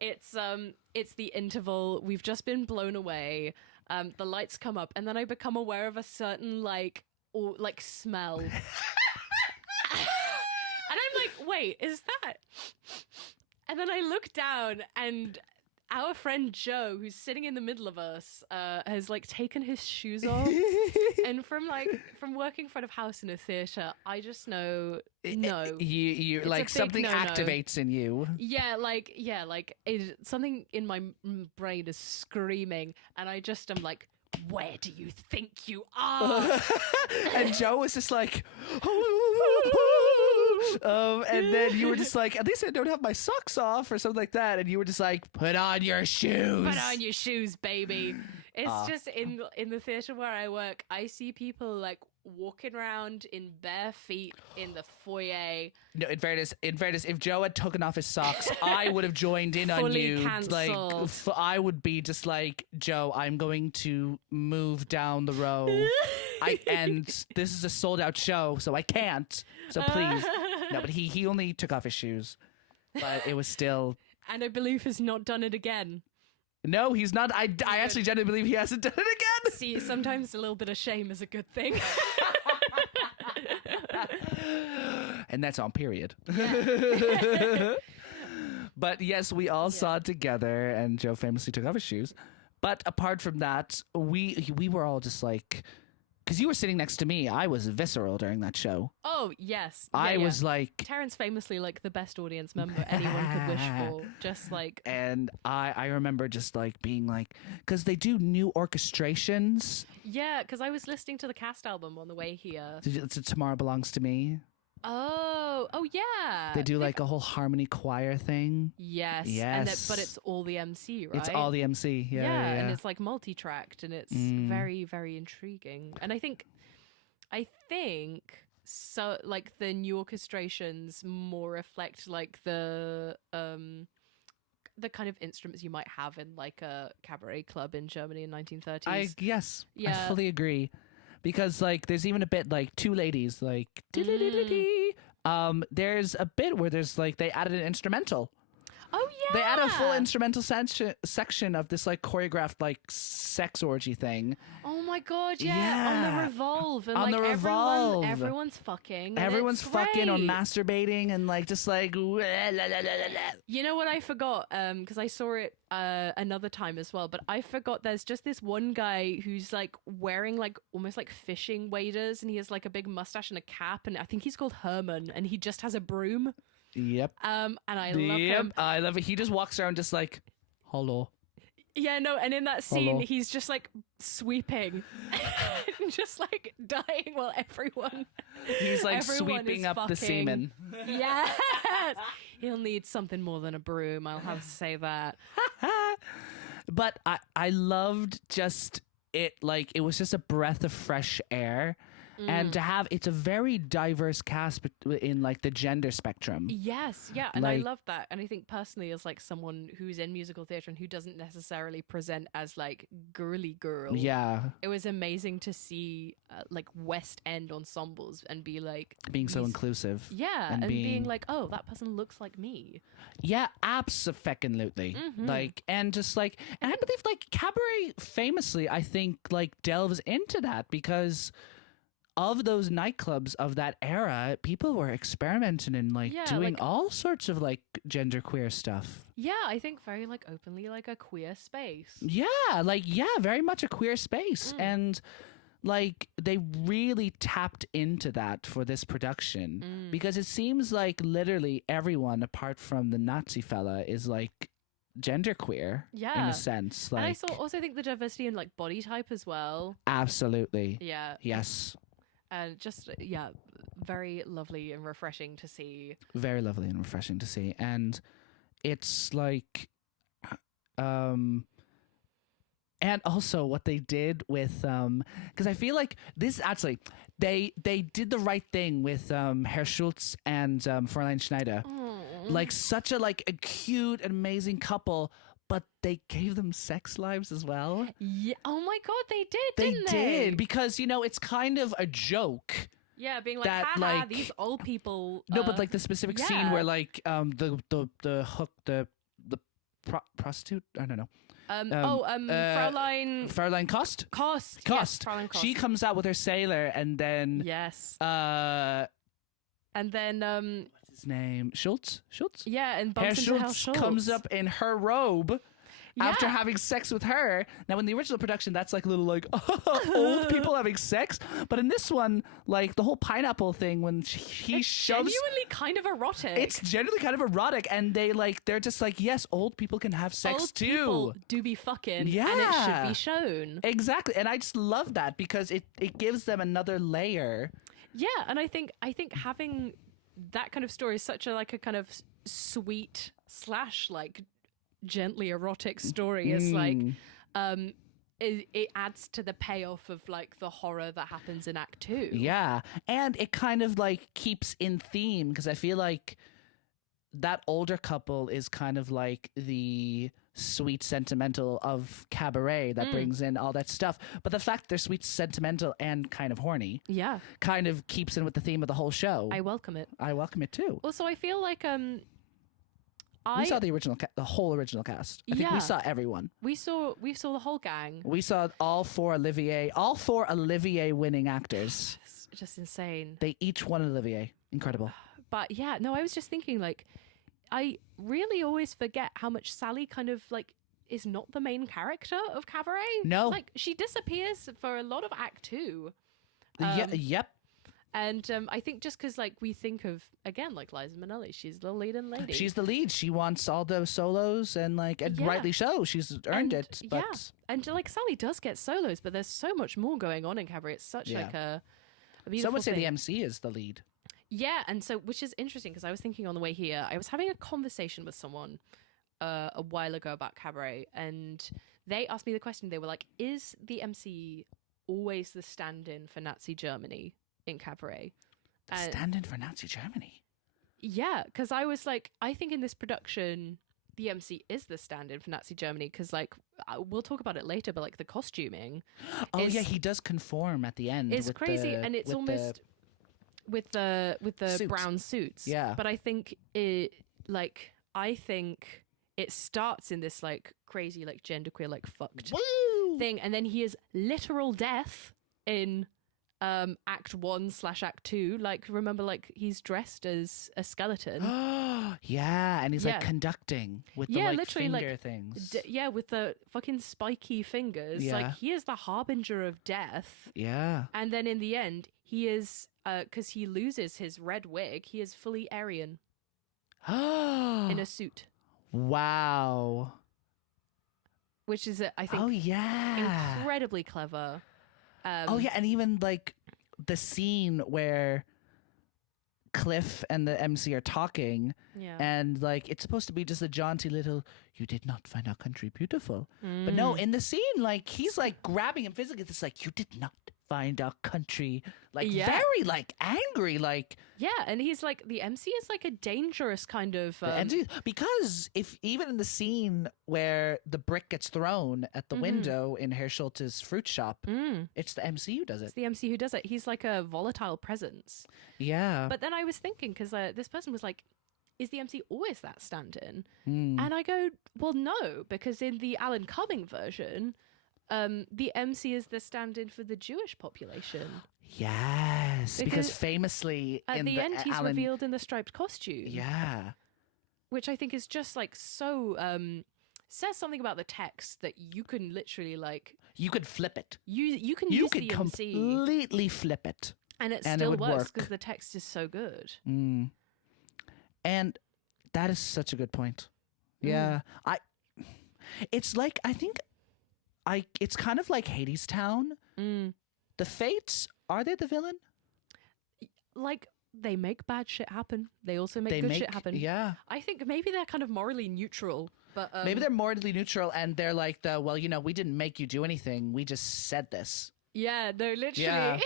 it's the interval. We've just been blown away. The lights come up, and then I become aware of a certain smell. And I'm like, wait, is that? And then I look down, and our friend Joe, who's sitting in the middle of us, has taken his shoes off. And from working front of house in a theater, I just know no. You like something activates in you. Something in my brain is screaming, and I just am like, where do you think you are? And Joe was just like, and then you were just like, at least I don't have my socks off or something like that. And you were just like, put on your shoes. Put on your shoes, baby. It's just in the theater where I work, I see people walking around in bare feet in the foyer. No, in fairness, if Joe had taken off his socks, I would have joined in on you. Cancelled. I would be just like, Joe, I'm going to move down the row. And this is a sold out show, so I can't. So please. No, but he only took off his shoes. But it was still. And I believe has not done it again. No, he's not. I actually genuinely believe he hasn't done it again. See, sometimes a little bit of shame is a good thing. And that's on period. Yeah. But yes, we all saw it together, and Joe famously took off his shoes. But apart from that, we were all just like, because you were sitting next to me, I was visceral during that show. Oh, yes. I was like... Terence famously the best audience member anyone could wish for. Just And I remember just being like, because they do new orchestrations. Yeah, because I was listening to the cast album on the way here. It's Tomorrow Belongs to Me. Oh yeah. They do a whole harmony choir thing. Yes. Yes. But it's all the MC, right? It's all the MC. Yeah. And it's multi-tracked, and it's very, very intriguing. And I think so. The new orchestrations more reflect the kind of instruments you might have in a cabaret club in Germany in 1930s. I fully agree. Because there's even a bit two ladies there's a bit where there's they added an instrumental. Oh yeah, they added a full instrumental section of this choreographed sex orgy thing. Oh my god, yeah. On the Revolve, and on the Revolve, everyone's fucking, everyone's fucking or masturbating and You know what I forgot? Because I saw it another time as well, but I forgot there's just this one guy who's wearing almost fishing waders, and he has a big mustache and a cap, and I think he's called Herman, and he just has a broom. Yep. And I love him. I love it. He just walks around just hello. Yeah, no, and in that scene, he's just sweeping, just dying while everyone. He's sweeping up fucking. The semen. Yes, he'll need something more than a broom. I'll have to say that. But I loved just it. It was just a breath of fresh air. And to have, it's a very diverse cast in the gender spectrum. Yes, yeah, and I love that. And I think personally, as someone who's in musical theatre and who doesn't necessarily present as girly girl, yeah, it was amazing to see West End ensembles and be being so inclusive. Yeah, and being oh, that person looks like me. Yeah, absolutely. And just and I believe cabaret famously, I think delves into that because of those nightclubs of that era, people were experimenting and doing all sorts of genderqueer stuff. Yeah, I think very openly a queer space. Yeah, very much a queer space. And they really tapped into that for this production because it seems literally everyone apart from the Nazi fella is genderqueer in a sense. And I also think the diversity in body type as well. Absolutely. Yeah. Yes. And just, very lovely and refreshing to see. Very lovely and refreshing to see. And it's and also what they did with, because I feel this actually, they did the right thing with Herr Schultz and Fräulein Schneider. like such a like a cute, amazing couple, but they gave them sex lives as well. Yeah. Oh my God, they did, They didn't did because it's kind of a joke. Yeah, being like, that, haha, like- these old people. No, but like the specific scene yeah. where like the hook the prostitute, I don't know. Fraulein Fraulein Kost. Kost. Kost. Yes, Fraulein Kost. She comes out with her sailor, and then Yes. and then what's his name? Schultz. yeah, and Herr bumps into Herr Schultz Schultz. comes up in her robe after Yeah. having sex with her. Now, in the original production, that's like a little like old people having sex, but in this one, like the whole pineapple thing when he shoves. Genuinely kind of erotic. It's generally kind of erotic, and they're just like, yes, old people can have sex old too. people do be fucking, and it Yeah. should be shown. Exactly, and I just love that because it gives them another layer. Yeah, and I think having that kind of story is such a kind of sweet / like gently erotic story. It's like it adds to the payoff of like the horror that happens in Act 2. Yeah, and it kind of like keeps in theme because I feel like that older couple is kind of like the sweet sentimental of Cabaret that brings in all that stuff. But the fact they're sweet sentimental and kind of horny Yeah, kind of keeps in with the theme of the whole show. I welcome it. I welcome it too. Also, I feel like We saw the original, the whole original cast. I think we Yeah. saw everyone. we saw the whole gang. We saw all four Olivier winning actors. It's just insane. They each won an Olivier. Incredible. But yeah, no, I was just thinking like I really always forget how much Sally kind of like is not the main character of Cabaret. No. Like she disappears for a lot of Act 2. Yep. And I think just because like we think of again like Liza Minnelli, she's the leading lady. She's the lead. She wants all the solos and like and Yeah. rightly so. She's earned And, it. But yeah, and like Sally does get solos, but there's so much more going on in Cabaret. It's such Yeah. like a beautiful some would say thing. the MC is the lead. Yeah, and so which is interesting because I was thinking on the way here, I was having a conversation with someone a while ago about Cabaret, and they asked me the question. They were like, "Is the MC always the stand-in for Nazi Germany in Cabaret?" And Stand-in for Nazi Germany. yeah, because I was like, I think in this production, the MC is the stand-in for Nazi Germany because like we'll talk about it later, but like the costuming, Oh is- yeah, he does conform at the end. it's with crazy, the- and it's with almost with the Suits. brown suits. Yeah. But I think it starts in this like crazy like genderqueer like fucked Woo! thing, and then he is literal death in Act 1 / Act 2. Like remember, like he's dressed as a skeleton. Yeah, and he's Yeah. like conducting with Yeah, the like literally, like, finger things. Yeah, with the fucking spiky fingers. Yeah. Like he is the harbinger of death. Yeah. And then in the end, he is, because he loses his red wig, he is fully Aryan in a suit, Wow. which is, I think, Oh yeah. incredibly clever. Oh yeah, and even like the scene where Cliff and the MC are talking, Yeah. and like it's supposed to be just a jaunty little "you did not find our country beautiful," but no, in the scene, like he's like grabbing him physically. It's like "you did not find our country," like Yeah. very like angry, like Yeah, and he's like, the MC is like a dangerous kind of. the MC, because if even in the scene where the brick gets thrown at the window in Herr Schultz's fruit shop, it's the MC who does It's it. the MC who does it. He's like a volatile presence. Yeah, But then I was thinking, because this person was like, is the MC always that stand-in? Hmm. And I go, well, no, because in the Alan Cumming version, the MC is the stand-in for the Jewish population. Yes, because Because famously At in the end, he's Alan, revealed in the striped costume. yeah, Which I think is just like so, says something about the text that you can literally like, you could flip it. you can You use could the MC completely flip it, and it and it still would works work. because the text is so good. and that is such a good point. Yeah, it's like it's kind of like Hadestown. The Fates, are they the villain? Like, they make bad shit happen. They also make They good make shit happen. Yeah. I think maybe they're kind of morally neutral, but Maybe they're morally neutral and they're like we didn't make you do anything. We just said this. Yeah, no, literally. Yeah.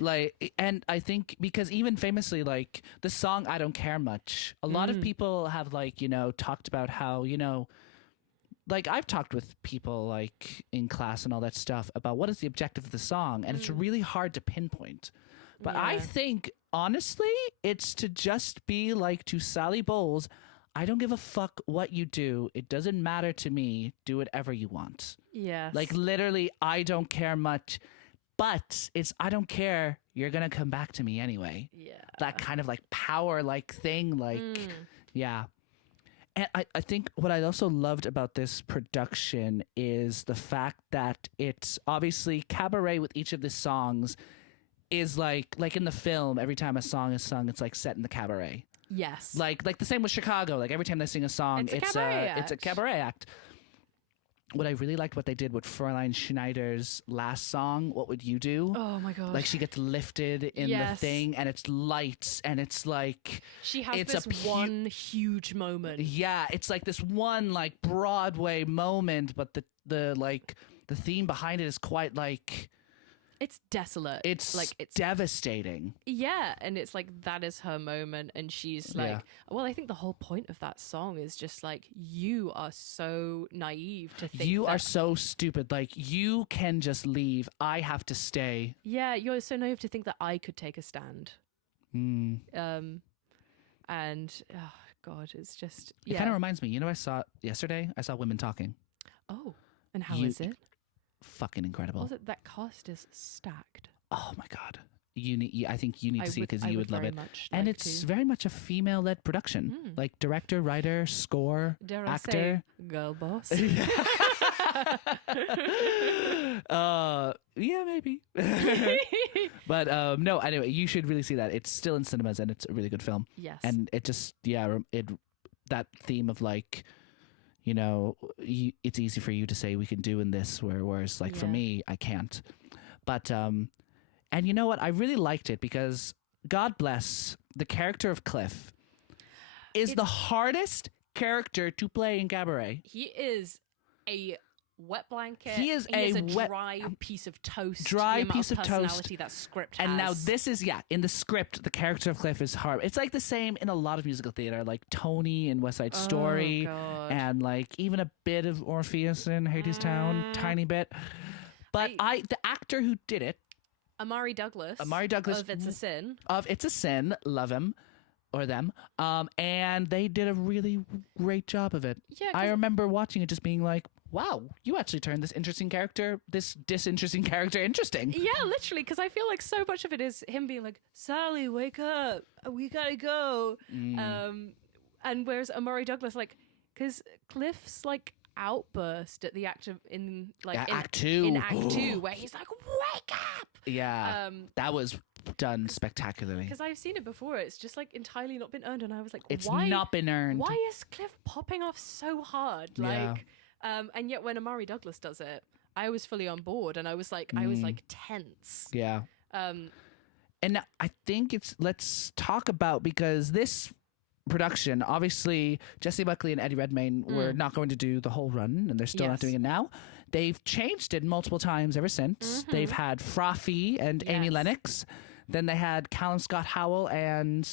Like, and I think because even famously, like the song I Don't Care Much, a lot of people have like, talked about how, like I've talked with people like in class and all that stuff about what is the objective of the song, and it's really hard to pinpoint. But I Yeah. think honestly, it's to just be like to Sally Bowles, I don't give a fuck what you do. It doesn't matter to me. Do whatever you want. Yes. Like literally, I don't care much, but it's I don't care. You're gonna come back to me anyway. Yeah. That kind of like power like thing, like yeah. And I think what I also loved about this production is the fact that it's obviously cabaret with each of the songs is like in the film, every time a song is sung, it's like set in the cabaret. Yes. Like the same with Chicago. Like every time they sing a song, it's a cabaret act. What I really liked what they did with Fräulein Schneider's last song, What Would You Do? Oh my god. Like she gets lifted in the thing and it's lights and it's like she has it's this one huge moment. Yeah, it's like this one like Broadway moment, but the like the theme behind it is quite like it's desolate. It's like it's devastating. Yeah, and it's like that is her moment, and she's like, well, I think the whole point of that song is just like you are so naive to think you are so stupid. Like you can just leave. I have to stay. Yeah, you're so naive to think that I could take a stand. And oh god, it's just It kind of reminds me. I saw yesterday. I saw Women Talking. Oh, and how is it? Fucking incredible. Also, that cast is stacked. Oh my god. I think you need to see it because you would love it. And like it's very much a female-led production. Like director, writer, score, Dare actor. I say, girl boss. Yeah, maybe. But no, anyway, you should really see that. It's still in cinemas and it's a really good film. Yes. And it just that theme of like, it's easy for you to say we can do in this, whereas like for me, I can't. But and you know what? I really liked it because God bless the character of Cliff is the hardest character to play in cabaret. He is a wet blanket. He is a wet, dry piece of toast. Dry piece of toast. That script and has. now this is in the script the character of Cliff is hard. It's like the same in a lot of musical theater, like Tony in West Side Story, and like even a bit of Orpheus in Hadestown, tiny bit. But the actor who did it, Amari Douglas of It's a Sin. Of It's a Sin, love him. Or them, and they did a really great job of it. Yeah, I remember watching it just being like, wow, you actually turned this disinteresting character interesting. Yeah, literally, because I feel like so much of it is him being like, Sally, wake up, we gotta go. And whereas Amari Douglas, like, because Cliff's like outburst at the act in Act 2. In Act 2, where he's like, wake up. Yeah, that was done spectacularly. Because I've seen it before. It's just like entirely not been earned, and I was like, it's why not been earned. Why is Cliff popping off so hard? Like, and yet when Amari Douglas does it, I was fully on board, and I was like tense. Yeah. And I think let's talk about, because this production, obviously Jessie Buckley and Eddie Redmayne were not going to do the whole run, and they're still not doing it now. They've changed it multiple times ever since. They've had Fraffy and Amy Lennox. Then they had Callum Scott Howell and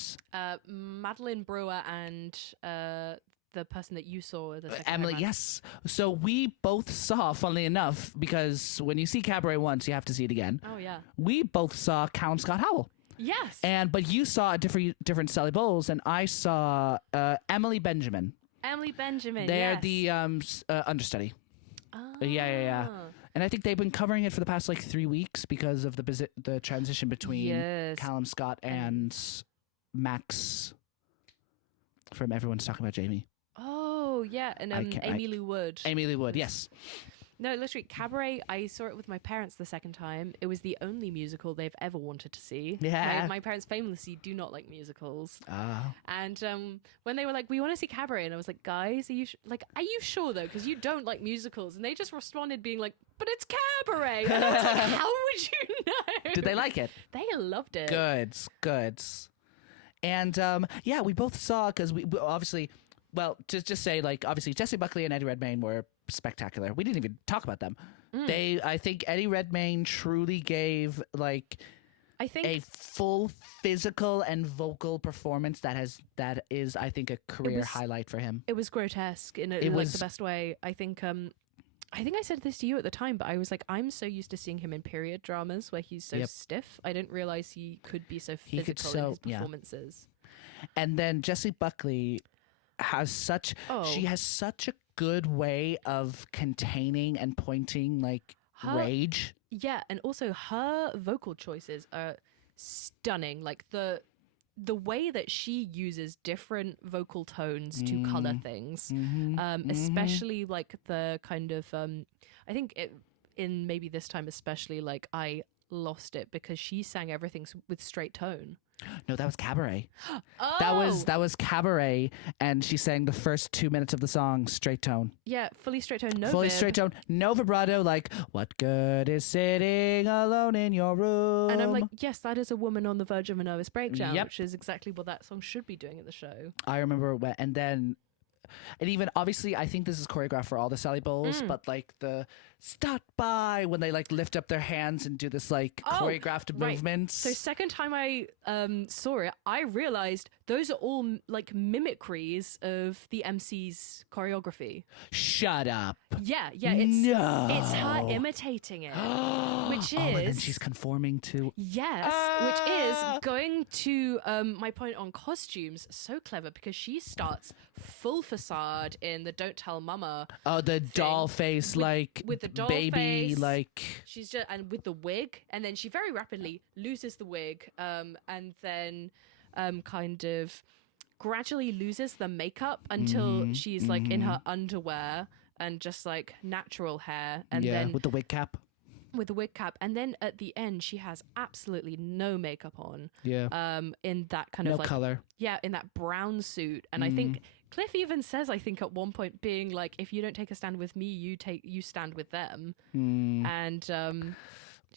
Madeline Brewer and the person that you saw the second Emily. time. Yes. So we both saw, funnily enough, because when you see Cabaret once, you have to see it again. Oh yeah. We both saw Callum Scott Howell. Yes. But you saw a different Sally Bowles, and I saw Emily Benjamin. Emily Benjamin. They're the understudy. Oh. Yeah. And I think they've been covering it for the past like 3 weeks because of the transition between Callum Scott and Max from Everyone's Talking About Jamie. Oh, yeah. And Amy Lou Wood. Amy Lou Wood, yes. No, literally, Cabaret, I saw it with my parents the second time. It was the only musical they've ever wanted to see. Yeah. My parents famously do not like musicals. Oh. And when they were like, we want to see Cabaret, and I was like, guys, are you sure though? Because you don't like musicals. And they just responded being like, but it's Cabaret. And I was like, how would you know? Did they like it? They loved it. Good. And we both saw, because we obviously, well, to just say, like, obviously Jessie Buckley and Eddie Redmayne were spectacular. We didn't even talk about them. I think Eddie Redmayne truly gave like I think a full physical and vocal performance that is I think a career highlight for him. it was grotesque in like the best way. I think I said this to you at the time, but I was like, I'm so used to seeing him in period dramas where he's so stiff. I didn't realize he could be so physical in his performances. And then Jessie Buckley has such a good way of containing and pointing like rage. Yeah, and also her vocal choices are stunning. Like the way that she uses different vocal tones to color things, especially like the kind of I think in maybe this time especially, like I lost it because she sang everything with straight tone. No, that was Cabaret. Oh! That was Cabaret, and she sang the first 2 minutes of the song straight tone. Yeah, fully straight tone, no fully vib. straight tone, no vibrato. Like, what good is sitting alone in your room? And I'm like, yes, that is a woman on the verge of a nervous breakdown, which is exactly what that song should be doing at the show. I remember when, and even obviously, I think this is choreographed for all the Sally Bowles, but like the stop by when they like lift up their hands and do this like choreographed movements. So second time I saw it, I realized those are all like mimicries of the MC's choreography. Shut up. Yeah, it's her imitating it, which is and then she's conforming to which is going to my point on costumes. So clever because she starts full facade in the Don't Tell Mama. Oh, the doll face, with the doll baby face, like she's just and with the wig, and then she very rapidly loses the wig, and then kind of gradually loses the makeup until she's like in her underwear and just like natural hair, and then with the wig cap. With the wig cap, and then at the end she has absolutely no makeup on. In that kind of like color. Yeah, in that brown suit, and I think Cliff even says, I think at one point, being like, if you don't take a stand with me, you stand with them. And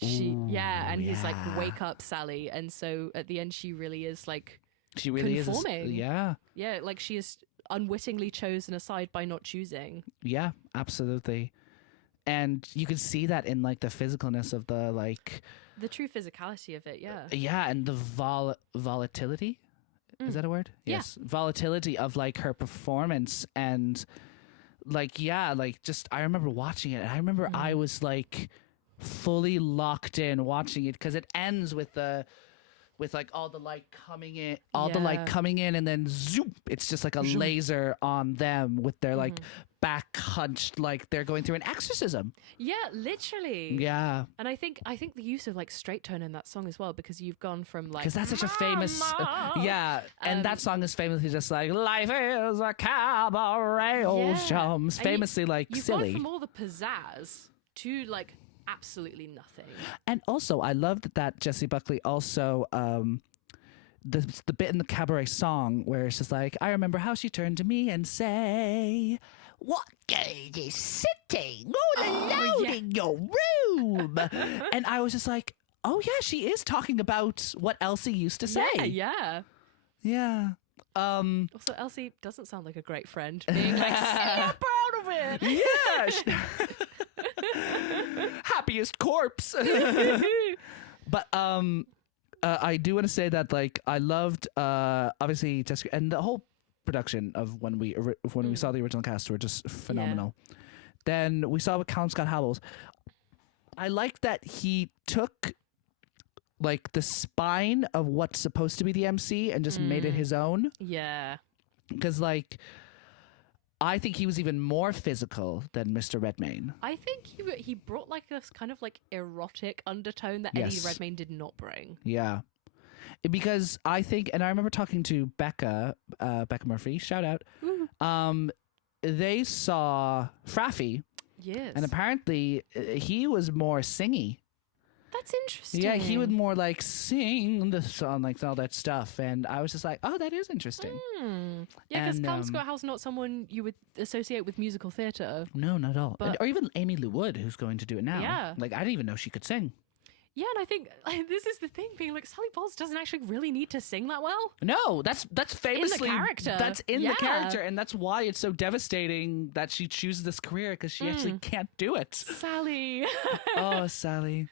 he's like, wake up, Sally. And so at the end, she really is like conforming. Yeah, like she is unwittingly chosen a side by not choosing. Yeah, absolutely. And you can see that in like the physicalness of the like the true physicality of it. Yeah, and the volatility. Is that a word? Yeah. Yes. Volatility of like her performance, and like just I remember watching it, and I remember I was like fully locked in watching it because it ends with like all the light coming in, the light coming in, and then zoom, it's just like a laser on them with their like back hunched, like they're going through an exorcism. Yeah, literally. Yeah. And I think the use of like straight tone in that song as well, because you've gone from like, because that's such a famous and that song is famously just like life is a cabaret, old chums, famously like you've silly. Gone from all the pizzazz to like absolutely nothing. And also I loved that Jessie Buckley also the bit in the Cabaret song where it's just like, I remember how she turned to me and say, what good is sitting all alone in your room? And I was just like, oh yeah, she is talking about what Elsie used to say. Yeah. Also, Elsie doesn't sound like a great friend. Being like, snap out of it. Yeah. Happiest corpse. But I do want to say that like I loved obviously Jessica and the whole production of when we saw the original cast were just phenomenal. Then we saw with Colin Scott Howells. I liked that he took like the spine of what's supposed to be the MC and just made it his own. Yeah. Because like I think he was even more physical than Mr. Redmayne. I think he brought like this kind of like erotic undertone that Eddie Redmayne did not bring. Yeah. Because I think, and I remember talking to Becca Murphy, shout out. They saw Fraffy. Yes. And apparently he was more singy. That's interesting. Yeah, he would more like sing the song, like all that stuff. And I was just like, oh, that is interesting. Yeah, because Colin Scott Howell's not someone you would associate with musical theatre. No, not at all. Or even Amy Lou Wood, who's going to do it now. Yeah. Like, I didn't even know she could sing. Yeah, and I think this is the thing, being like Sally Bowles doesn't actually really need to sing that well. No, that's famously character. That's in Yeah. the character, and that's why it's so devastating that she chooses this career, because she actually can't do it. Sally. Oh, Sally.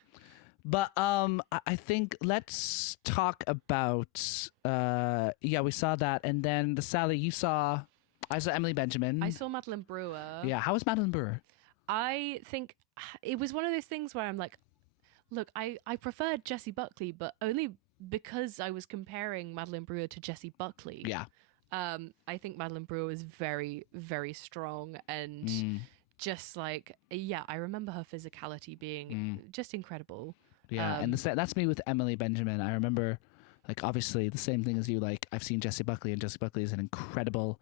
But I think let's talk about we saw that, and then the Sally I saw Emily Benjamin. I saw Madeline Brewer. Yeah, how was Madeline Brewer? I think it was one of those things where I'm like, look, I preferred Jessie Buckley, but only because I was comparing Madeline Brewer to Jessie Buckley. Yeah. I think Madeline Brewer was very, very strong, and just like, I remember her physicality being just incredible. Yeah, and that's me with Emily Benjamin. I remember, like, obviously the same thing as you. Like, I've seen Jessie Buckley, and Jessie Buckley is an incredible,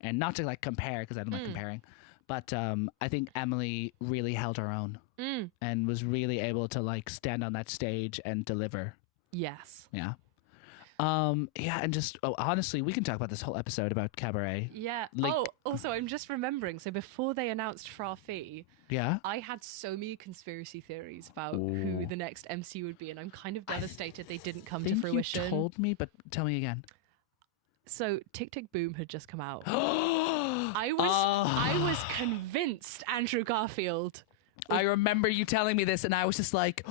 and not to like compare because I don't like comparing, but I think Emily really held her own and was really able to like stand on that stage and deliver. Yes. Yeah. And just honestly, we can talk about this whole episode about cabaret. Yeah. Like, also, I'm just remembering. So before they announced Fra Fee, yeah, I had so many conspiracy theories about who the next MC would be, and I'm kind of devastated they didn't come to fruition. You told me, but tell me again. So Tick Tick Boom had just come out. I was convinced Andrew Garfield. I remember you telling me this, and I was just like,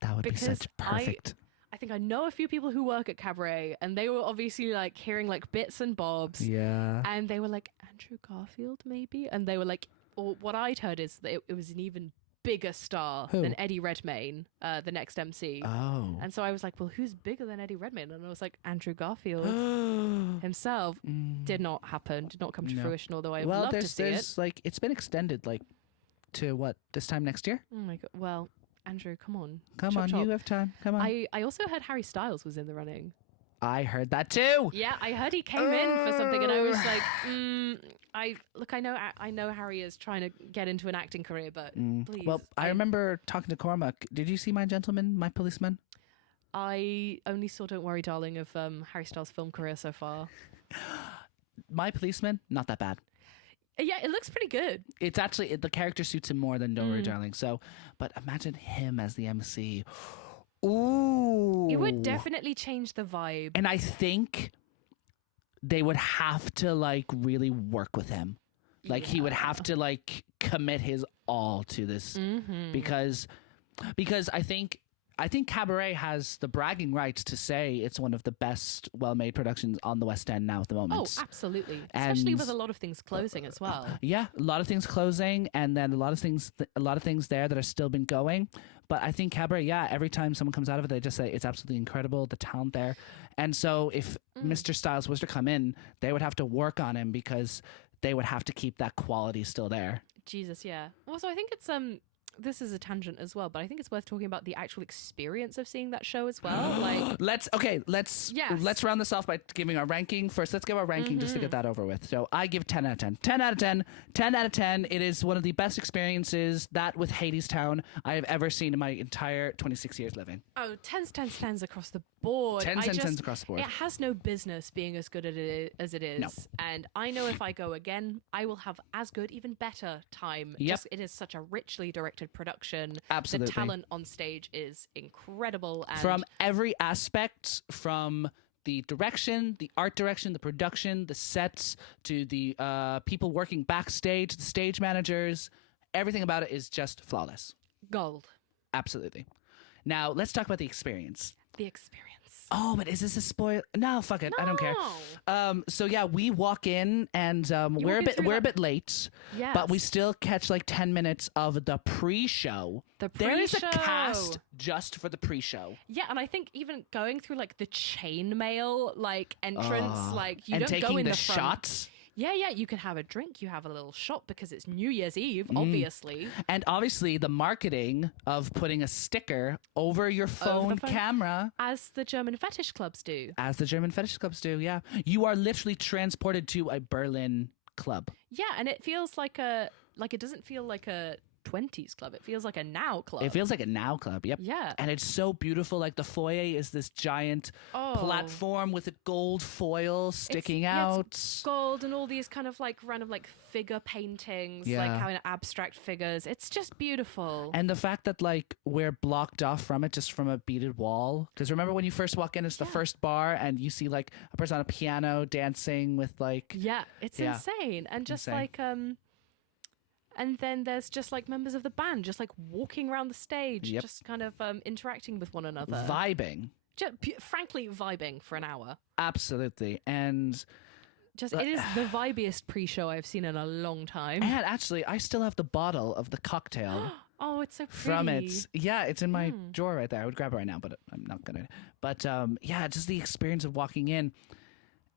that would be such perfect. I think I know a few people who work at Cabaret, and they were obviously like hearing like bits and bobs. Yeah. And they were like, Andrew Garfield, maybe? And they were like, or what I'd heard is that it was an even bigger star than Eddie Redmayne, the next MC. Oh. And so I was like, well, who's bigger than Eddie Redmayne? And I was like, Andrew Garfield himself. Did not happen, did not come to fruition, although I would love to see it. Like, it's been extended, like, to what, this time next year? Oh my God. Well, Andrew, come on. Come on, you have time. Come on. I also heard Harry Styles was in the running. I heard that too. Yeah, I heard he came in for something, and I was like, I know Harry is trying to get into an acting career, but please. Well, I remember talking to Cormac. Did you see My Gentleman, My Policeman? I only saw Don't Worry, Darling of Harry Styles' film career so far. My Policeman, not that bad. Yeah, it looks pretty good. It's actually, the character suits him more than Don't Worry, Darling. So, but imagine him as the MC. Ooh. It would definitely change the vibe. And I think they would have to like really work with him. Like he would have to like commit his all to this because I think Cabaret has the bragging rights to say it's one of the best well-made productions on the West End now at the moment. Oh, absolutely. Especially with a lot of things closing as well. Yeah, a lot of things closing, and then a lot of things there that are still been going. But I think Cabaret, every time someone comes out of it, they just say it's absolutely incredible, the talent there. And so if Mr. Styles was to come in, they would have to work on him because they would have to keep that quality still there. Jesus, yeah. Also, I think it's this is a tangent as well, but I think it's worth talking about the actual experience of seeing that show as well. Like, let's round this off by giving our ranking. First, let's give our ranking just to get that over with. So I give 10 out of 10. 10 out of 10. 10 out of 10. It is one of the best experiences, that with Hadestown, I have ever seen in my entire 26 years living. Oh, 10s across the board. 10s across the board. It has no business being as good as it is. No. And I know if I go again, I will have as good, even better time. Yep. It is such a richly directed production. Absolutely. The talent on stage is incredible. And from every aspect, from the direction, the art direction, the production, the sets, to the people working backstage, the stage managers, everything about it is just flawless. Gold. Absolutely. Now, let's talk about the experience. The experience. Oh, but is this a spoil? No, fuck it. I don't care. So yeah, we walk in and we're a bit late. Yes. But we still catch like 10 minutes of the pre-show. There is a cast just for the pre-show. Yeah, and I think even going through like the chainmail like entrance, like you and don't taking go in the the front. shots. Yeah, you can have a drink, you have a little shot because it's New Year's Eve, obviously. And obviously the marketing of putting a sticker over your phone camera. As the German fetish clubs do. As the German fetish clubs do, yeah. You are literally transported to a Berlin club. Yeah, and it feels like it doesn't feel like a 20s club. It feels like a now club. It feels like a now club. Yep. Yeah. And it's so beautiful. Like the foyer is this giant platform with a gold foil sticking out. It's gold and all these kind of like random like figure paintings, Yeah. like having abstract figures. It's just beautiful. And the fact that like we're blocked off from it just from a beaded wall. Because remember when you first walk in, it's the first bar and you see like a person on a piano dancing with like... Yeah, it's insane. And just like and then there's just like members of the band just like walking around the stage, just kind of interacting with one another. Vibing. Just, frankly, vibing for an hour. Absolutely. And just it is the vibiest pre-show I've seen in a long time. and actually, I still have the bottle of the cocktail. Oh, it's so pretty. From it. Yeah, it's in my drawer right there. I would grab it right now, but I'm not going to. But yeah, just the experience of walking in.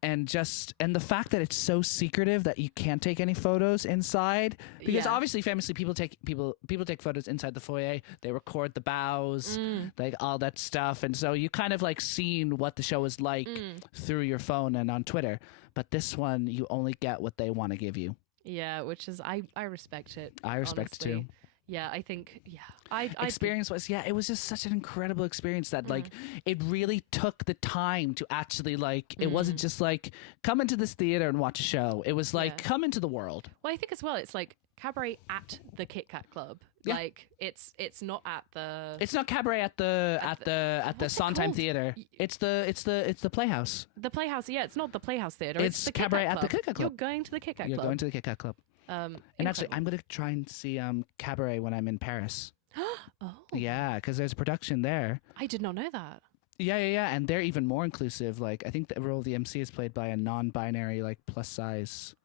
And the fact that it's so secretive that you can't take any photos inside, because obviously famously people take photos inside the foyer. They record the bows, like all that stuff, and so you kind of like seen what the show is like through your phone and on Twitter. But this one, you only get what they want to give you. Yeah, which is I respect it. I respect it too. Yeah, I think, experience was, it was just such an incredible experience that like it really took the time to actually like, it wasn't just like come into this theater and watch a show. It was like come into the world. Well, I think as well, it's like cabaret at the Kit Kat Club. Yeah. Like it's not at the... It's not cabaret at the Sondheim Theater. It's the Playhouse. The Playhouse, yeah, it's not the Playhouse Theater. It's the cabaret Kit Kat at the Club. Kit Kat Club. You're going to the Kit Kat Club. You're going to the Kit Kat Club. And actually, I'm going to try and see Cabaret when I'm in Paris. Oh. Yeah, because there's a production there. I did not know that. Yeah. And they're even more inclusive. Like, I think the role of the MC is played by a non-binary, like, plus-size...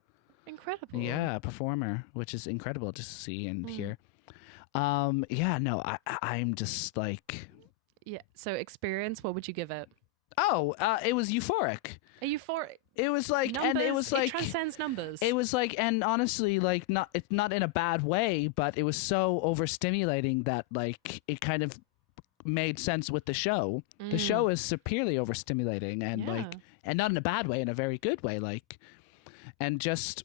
Incredible. Yeah, performer, which is incredible to see and hear. I'm just like... Yeah, so experience, what would you give it? Oh, it was euphoric. A euphoric... It was like, numbers, and it was like, it transcends numbers. It was like, and honestly, like, it's not in a bad way, but it was so overstimulating that like it kind of made sense with the show. The show is superiorly overstimulating and like, and not in a bad way, in a very good way, like, and just,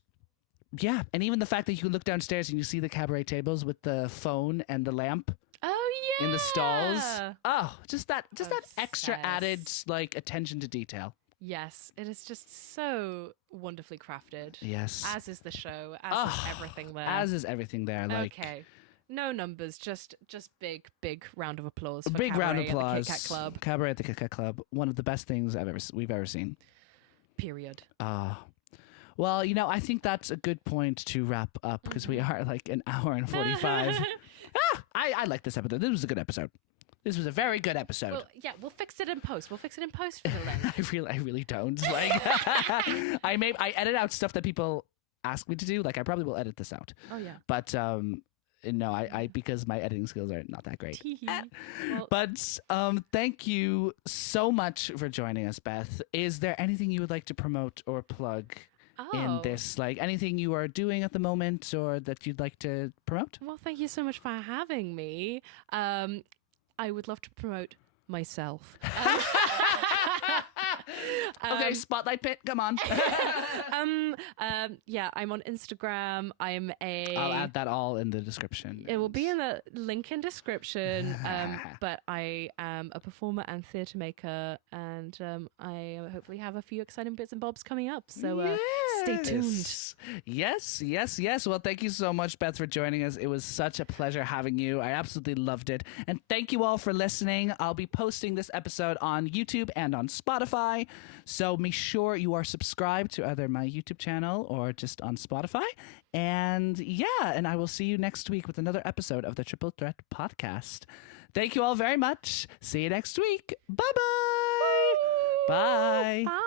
yeah, and even the fact that you can look downstairs and you see the cabaret tables with the phone and the lamp. Oh yeah, in the stalls. Oh, just that extra added like attention to detail. Yes, it is just so wonderfully crafted. Yes. As is the show, as is everything there. As is everything there. Like, okay. No numbers, just big round of applause for big Cabaret round of applause. At the Kit Kat Club. Cabaret at the Kit Kat Club. One of the best things we've ever seen. Period. Well, you know, I think that's a good point to wrap up because we are like an hour and 45. I like this episode. This was a good episode. This was a very good episode. Well, yeah, we'll fix it in post. We'll fix it in post for the length. I really don't. Like, I edit out stuff that people ask me to do. Like, I probably will edit this out. Oh yeah. But no, I because my editing skills are not that great. Well, but thank you so much for joining us, Beth. Is there anything you would like to promote or plug in this? Like anything you are doing at the moment or that you'd like to promote? Well, thank you so much for having me. I would love to promote myself. Okay, spotlight pit, come on. Yeah, I'm on Instagram. I'll add that all in the description. It will be in the link in description. But I am a performer and theatre maker, and I hopefully have a few exciting bits and bobs coming up. So stay tuned. Yes. Well, thank you so much, Beth, for joining us. It was such a pleasure having you. I absolutely loved it. And thank you all for listening. I'll be posting this episode on YouTube and on Spotify. So make sure you are subscribed to either my YouTube channel or just on Spotify. And and I will see you next week with another episode of the Triple Threat Podcast. Thank you all very much. See you next week. Bye-bye. Bye. Bye.